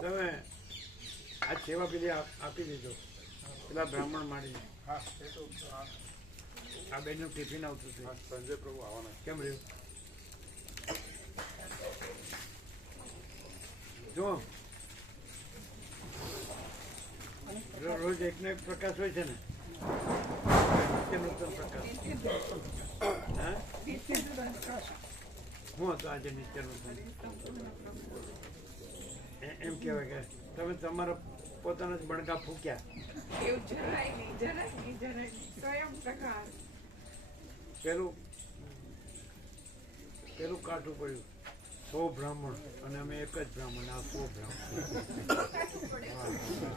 તમે આ સેવા પેલી આપી દીધો પેલા બ્રાહ્મણ માંડીને. હા, એ તો આ બેનનું ટિફિન આવતું હતું. સંજય પ્રભુ આવવાના. કેમ રહ્યું? જો રોજ એક ને એક પ્રકાશ હોય છે ને, નૂતન પ્રકાશ. હા, હું હતો આજે નિત્ય નૂતન. એમ કહેવાય કે તમે તમારા પોતાના જ બણકા ફૂક્યા. એવું જરાય નહીં, જરાય નહીં, જરાય નહીં. સ્વયં પ્રકાશ. પેલું કાઠું પડ્યું 100 બ્રાહ્મણ અને અમે એક જ બ્રાહ્મણ. આ 100 બ્રાહ્મણ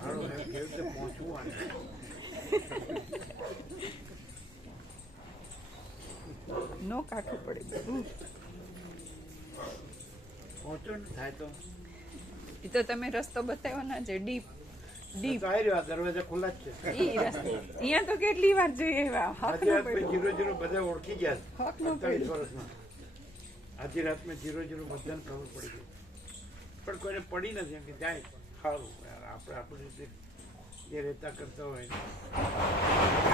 હાલો એમ કેવી રીતે પહોંચવું આને? નો કાઠું પડે બધું. પહોંચો ને થાય તો એ તો તમે રસ્તો બતાવ્યો ના છે, ડીપ ડીપ. તો આવી રહ્યો, દરવાજા ખુલ્લા જ છે. ઈ રસ્તો અહીંયા તો કેટલી વાર જોઈએ એવા હક આધી નો રાત મેં પડ્યો. 0-0 બધા ઓળખી ગયા છે. હક નો 45 પડ્યો. વર્ષમાં આધી રાત મેં 0-0 બધાને ખબર પડી ગઈ, પણ કોઈને પડી નથી. એમ કે જાય સારું યાર, આપણે આપણી રીતે જે રહેતા કરતા હોય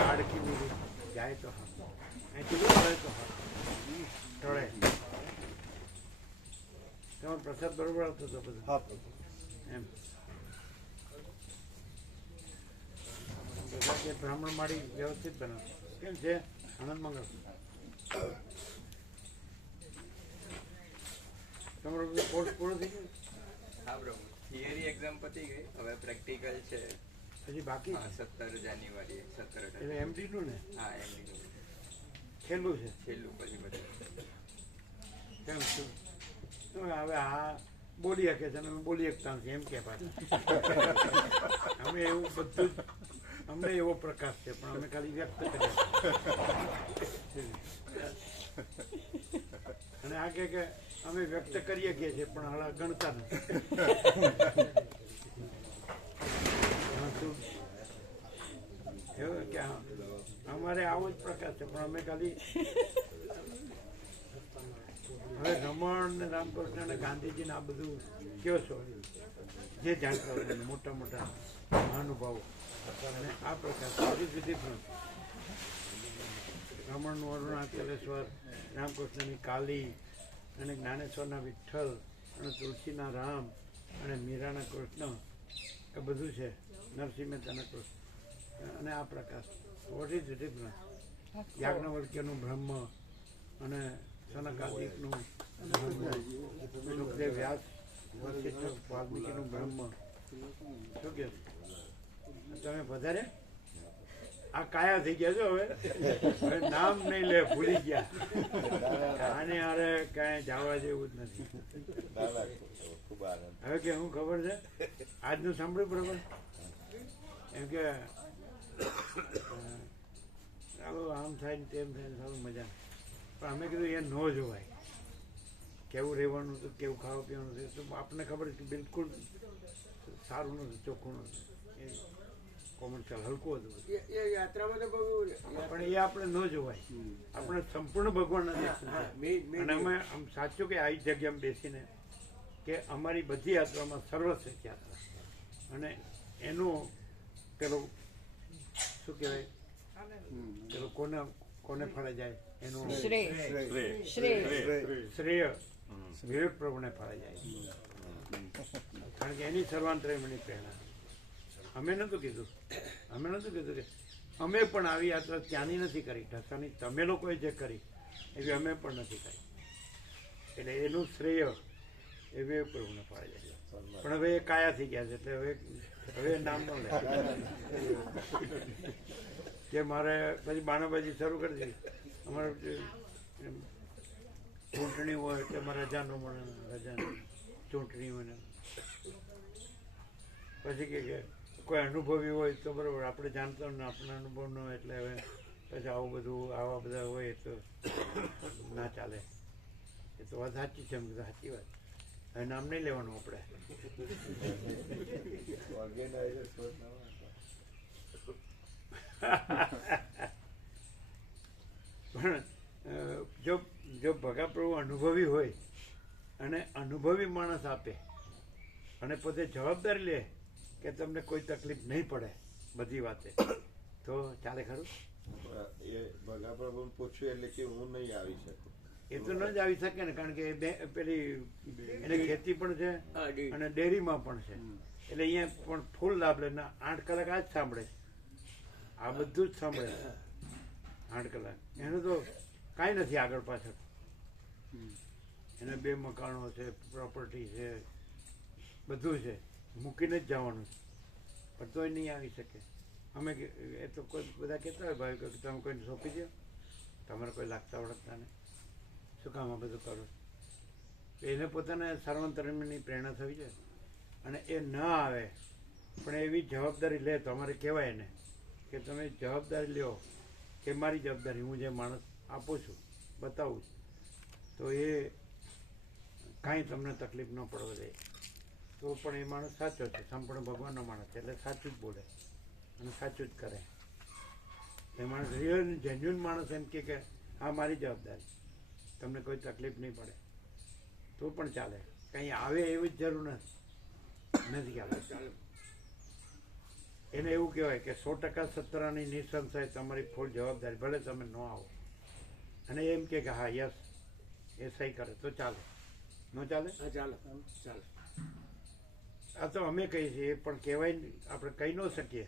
આડકી બીડી જાય તો હા, અહીંથી ટળે તો હા ટળે. તમારો પ્રસાદ બરોબર આવતો હતો બધો? એમ બધા કે બ્રાહ્મણ માળી વ્યવસ્થિત બનાવ. કેમ છે આનંદ મંગળ? તમારો કોર્સ પૂરો થઈ ગયો? હા પ્રભુ, થિયરી એક્ઝામ પતી ગઈ, હવે પ્રેક્ટિકલ છે. હજી બાકી હા, છે? 17 જાન્યુઆરી 17 એટલે એમડી નું ને હા, એમની છેલ્લું છે. છેલ્લું પછી બધું. કેમ શું હવે આ બોલી શકે છે અને અમે બોલી શકતા નથી એમ કે પાછા. અમે એવું બધું જ અમને એવો પ્રકાશ છે પણ અમે ખાલી વ્યક્ત કરીએ. અને આ કે અમે વ્યક્ત કરીએ છીએ પણ હાલ ગણતા નથી. એમાં શું એવું કે અમારે આવો જ પ્રકાશ છે પણ અમે ખાલી હવે રમણ ને રામકૃષ્ણ ને ગાંધીજી ને આ બધું કયો છો જે જાણતા હોય મોટા મોટા મહાનુભાવો અને આ પ્રકાર વિધિ પણ રમણનું અરુણાચલેશ્વર, રામકૃષ્ણની કાલી અને જ્ઞાનેશ્વરના વિઠ્ઠલ અને તુલસીના રામ અને મીરાના કૃષ્ણ એ બધું છે. નરસિંહ મહેતાના કૃષ્ણ અને આ પ્રકાશ વોટ ઇઝ ડિફરન્સ? યાજ્ઞવલ્ક્યનું બ્રહ્મ અને સનકાદિકનું સુખદેવ વ્યાસ વશિષ્ઠ વાલ્મીકીનું બ્રહ્મ શું કે તમે વધારે આ કાયા થઈ ગયા છો હવે નામ નહીં લે ભૂલી ગયા આને અરે કાંઈ જવા જેવું જ નથી. હવે કે હું ખબર છે આજનું સાંભળ્યું બરોબર એમ કે ચાલો આમ થાય ને તેમ થાય ને સારું મજા પણ અમે કીધું એ ન જોવાય કેવું રહેવાનું હતું કેવું ખાવા પીવાનું છે તો આપણને ખબર છે કે બિલકુલ સારું નતું ચોખ્ખું નતું એ કોમર્શિયલ હલકું હતું પણ એ આપણે ન જોવાય આપણે સંપૂર્ણ ભગવાન નથી. અને અમે આમ સાચું કે આ જગ્યામાં બેસીને કે અમારી બધી યાત્રામાં સર્વશ્રેષ્ઠ યાત્રા અને એનું પેલું શું કહેવાય પેલું કોને ફળે જાય એનું શ્રેય વિવેક પ્રભુને ફળે જાય કારણ કે એની સર્વાંતરમણી પ્રેરણા. અમે નહોતું કીધું કે અમે પણ આવી યાત્રા ત્યાંની નથી કરી ઢસાની તમે લોકોએ જે કરી એવી અમે પણ નથી કરી એટલે એનું શ્રેય એ વિવેક પ્રભુને ફળે જાય. પણ હવે એ કાયા થઈ ગયા છે એટલે હવે નામ ન લે કે મારે પછી બાણાબાજી શરૂ કરી દીધી. અમારે ચૂંટણી હોય કે અમારે રજા ન મળે રજા ચૂંટણી હોય ને પછી કે કોઈ અનુભવી હોય તો બરાબર આપણે જાણતા ને આપણને અનુભવ ન હોય એટલે હવે પછી આવું બધું આવા બધા હોય તો ના ચાલે. એ તો વાત સાચી છે એમ કીધું સાચી વાત. હવે નામ નહીં લેવાનું આપણે પણ જો ભગા પ્રભુ અનુભવી હોય અને અનુભવી માણસ આપે અને પોતે જવાબદારી લે કે તમને કોઈ તકલીફ નહીં પડે બધી વાતે તો ચાલે ખરું. એ ભગા પ્રભુ પૂછ્યું એટલે કે હું નહીં આવી શકું એ તો ન જ આવી શકે ને કારણ કે પેલી એને ખેતી પણ છે અને ડેરીમાં પણ છે એટલે અહીંયા પણ ફૂલ લાભ લે 8 કલાક આ જ સાંભળે આ બધું જ સાંભળે 8 કલાક એનું તો કાંઈ નથી આગળ પાછળ. એને 2 મકાનો છે પ્રોપર્ટી છે બધું છે મૂકીને જ જવાનું છે પણ તોય નહીં આવી શકે. અમે એ તો કોઈ બધા કહેતા હોય ભાઈ કે તમે કોઈને સોંપી દો તમારે કોઈ લાગતા ઓળખતા નહીં શું કામ આ બધું કરો. એને પોતાને સર્વાંતરમની પ્રેરણા થવી જોઈએ અને એ ન આવે પણ એવી જવાબદારી લે તો અમારે કહેવાય એને કે તમે જવાબદારી લ્યો કે મારી જવાબદારી હું જે માણસ આપું છું બતાવું છું તો એ કાંઈ તમને તકલીફ ન પડવા દે તો પણ એ માણસ સાચો છે સંપૂર્ણ ભગવાનનો માણસ છે એટલે સાચું જ બોલે અને સાચું જ કરે. એ માણસ રિયલ જેન્યુઅન માણસ એમ કે હા મારી જવાબદારી તમને કોઈ તકલીફ નહીં પડે તો પણ ચાલે. કંઈ આવે એવી જ જરૂર નથી ચાલે. એને એવું કહેવાય કે 100% સત્તરાની નિસંશય તમારી ફૂલ જવાબદારી ભલે તમે ન આવો અને એમ કે હા યસ એ સહી કરે તો ચાલે. ન ચાલે ચાલે. આ તો અમે કહીએ છીએ પણ કહેવાય આપણે કહી ન શકીએ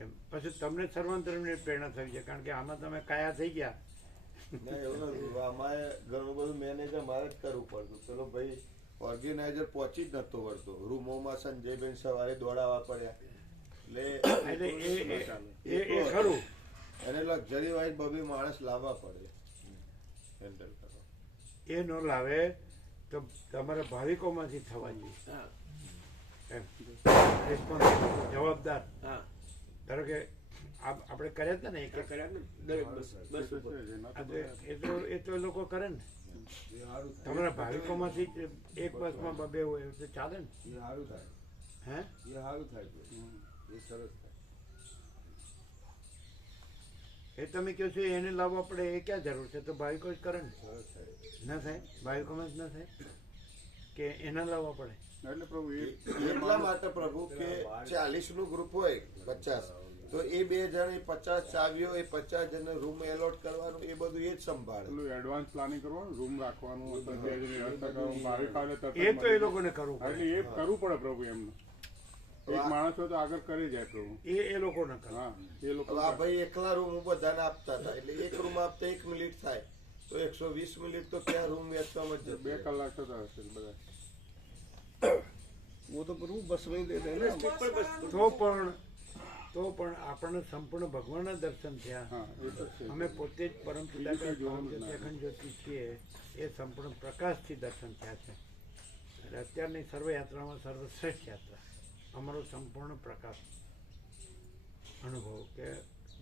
એમ. પછી તમને સર્વાંતરની પ્રેરણા થઈ છે કારણ કે આમાં તમે કાયા થઈ ગયા. ના એવું નથી અમારે ઘણું બધું મેનેજર મારે જ કરવું પડતું. પેલો ભાઈ ઓર્ગેનાઇઝર પહોંચી જ નતો વળતો રૂમોમાં સંજયભાઈ સવારે દોડાવવા પડ્યા એટલે એ ખરું એને લક્ઝરી વાઇઝ બબે માણસ લાવવા પડે હેન્ડલ કરવા. એ ન લાવે તો તમારા ભાવિકોમાંથી થવા જોઈએ જવાબદાર. ધારો કે આપણે કર્યા હતા ને એ તો લોકો કરે ને તમારા ભાવિકોમાંથી એક બસમાં 2 હોય તો ચાલે ને. એ સારું થાય હે એ સારું થાય એ સરસ થાય. એ તમે કહો છો એને લાવવા પડે એ ક્યાં જરૂર છે તો ભાવિકો જ કરે ને. સરસ થાય ના થાય ભાવિકોમાં જ ના થાય કે એના લાવવા પડે. એટલે પ્રભુ એટલા માટે પ્રભુ કે 40 નું ગ્રુપ હોય 50 તો એ 2 જણ એ 50 ચાવીઓ એ 50 જણને રૂમ એલોટ કરવાનું એ બધું એ જ સંભાળે. એડવાન્સ પ્લાનિંગ કરવાનું રૂમ રાખવાનું વ્યવસ્થા કરવાનું એ તો એ લોકોને કરવું પડે. એટલે એ કરવું પડે પ્રભુ એમને. એક માણસ હોય તો આગળ કરી જાય પ્રભુ એ લોકોને કરે. હા એ લોકો આ ભાઈ એકલા રૂમ બધાને આપતા હતા એટલે એક રૂમ આપતા 1 મિનિટ થાય તો 120 મિનિટ તો ત્યાં રૂમ વેચવામાં જ 2 કલાક થતા હશે બધા. वो तो प्रभु बस में ही दे देना તો પણ આપણને સંપૂર્ણ ભગવાનના દર્શન થયા. हाँ ये तो सही અમે પોતે જ પરમ પિતા અખંડ જ્યોતિ છીએ, એ સંપૂર્ણ પ્રકાશથી દર્શન થયા છે. એટલે અત્યારની સર્વયાત્રામાં સર્વશ્રેષ્ઠ યાત્રા અમારો સંપૂર્ણ પ્રકાશ અનુભવ, કે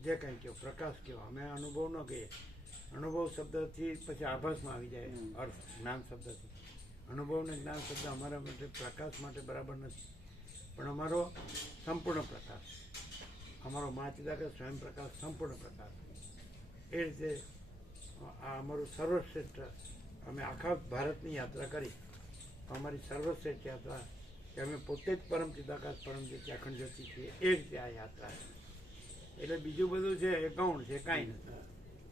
જે કંઈ કહો પ્રકાશ કહો, અમે અનુભવ ન કહીએ. અનુભવ શબ્દથી પછી આભાસમાં આવી જાય અર્થ, જ્ઞાન શબ્દથી. અનુભવ ને જ્ઞાન શબ્દ અમારા માટે પ્રકાશ માટે બરાબર નથી, પણ અમારો સંપૂર્ણ પ્રકાશ, અમારો માચિદા કે સ્વયં પ્રકાશ સંપૂર્ણ પ્રકાશ. એ રીતે આ અમારું સર્વશ્રેષ્ઠ, અમે આખા ભારતની યાત્રા કરી, અમારી સર્વશ્રેષ્ઠ યાત્રા કે અમે પોતે જ પરમ ચિદાકાશ પરમ જ્યોતિ અખંડ જ્યોતિ છીએ, એ રીતે આ યાત્રા. એટલે બીજું બધું છે એ ગૌણ છે, કાંઈ નથી.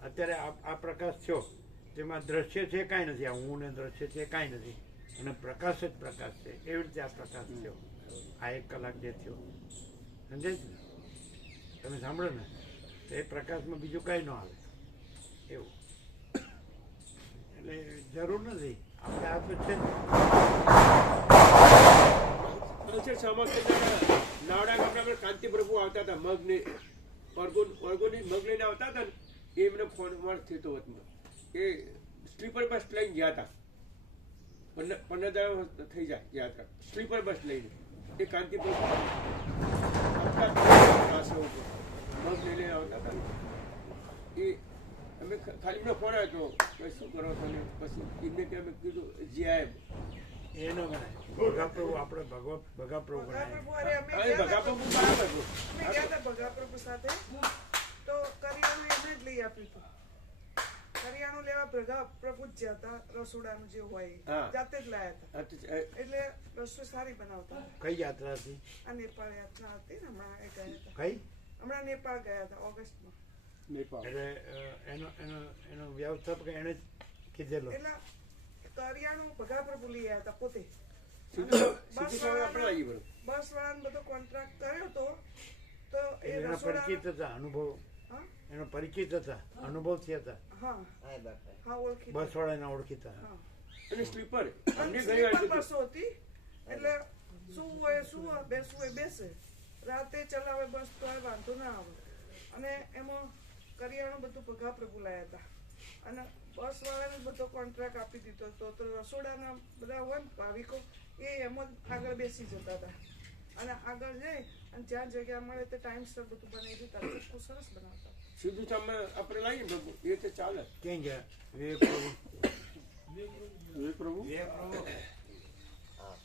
અત્યારે આ પ્રકાશ થયો તેમાં દ્રશ્ય છે કાંઈ નથી, આ હું ને દ્રશ્ય છે કાંઈ નથી, અને પ્રકાશ જ પ્રકાશ છે. એવી રીતે આ પ્રકાશ થયો, આ 1 કલાક જે થયો, સમજાય છે? તમે સાંભળો ને, તો એ પ્રકાશમાં બીજું કાંઈ ન આવે એવું. એટલે જરૂર નથી, આપણે આ તો છે નાવડા ગામડા કાંતિ પ્રભુ આવતા હતા, મગ ને વર્ગોની મગ લઈને આવતા હતા ને, એ એમને ફોન થતો હતો એ સ્લીપર બસ લઈને ગયા હતા. 15 દાડા થઈ જાય યાત્રા સ્લીપર બસ લઈને. એ કાંતિ પ્રભુ મગ લઈને આવતા હતા ને, એ અમે ખાલી એમનો ફોન આવ્યો કે શું કરો છો, ને પછી એમને કે અમે કીધું જીઆઈ એનો ભગા પ્રભુ, આપણે ભગા પ્રભુ બનાવ્યા. ભગા પ્રભુ બરાબર છે. અમે ગયા હતા ભગા પ્રભુ સાથે, તો કરિયાણું એમને જ લઈ આપ્યું હતું. કરિયાણું લેવા ભગા પ્રભુ જ ગયા હતા, રસોડાનું જે હોય જાતે જ લાયા હતા. એટલે રસોઈ સારી બનાવતા. કઈ યાત્રા હતી? આ નેપાળ યાત્રા હતી ને, હમણાં એ ગયા હતા. કઈ? હમણાં નેપાળ ગયા હતા ઓગસ્ટમાં. એટલે એનો વ્યવસ્થાપક એને જ કીધેલો. એટલે કરિયાણું ભગા પ્રભુ લઈ આવ્યા હતા પોતે. બસ વાળાને બધો કોન્ટ્રાક્ટ કર્યો હતો, તો એ એના રસોડા પરિચિત હતા, અનુભવ એનો પરિચિત હતા, અનુભવથી હતા. હા હા ઓળખી બસ વાળા એના ઓળખીતા. અને સ્લીપર બસો હતી, એટલે શું હોય શું બેસવું હોય બેસે, રાતે ચલાવે બસ તો વાંધો ના આવે. અને એમાં કરિયાણું બધું ભગા પ્રભુ લાયા હતા, અને બસ વાળાને બધો કોન્ટ્રાક્ટ આપી દીધો હતો. તો રસોડાના બધા હોય ને ભાવિકો, એ એમ જ આગળ બેસી જતા હતા, અને આગળ જઈ અને જ્યાં જગ્યા મળે તે ટાઈમસર બધું બનાવી દીધા. ચોખ્ખું સરસ બનાવતા. સીધું સામે આપણે લાવીએ પ્રભુ, એ રીતે ચાલે. ક્યાં ગયા? વિવેક પ્રભુ. વિવેક પ્રભુ. હા.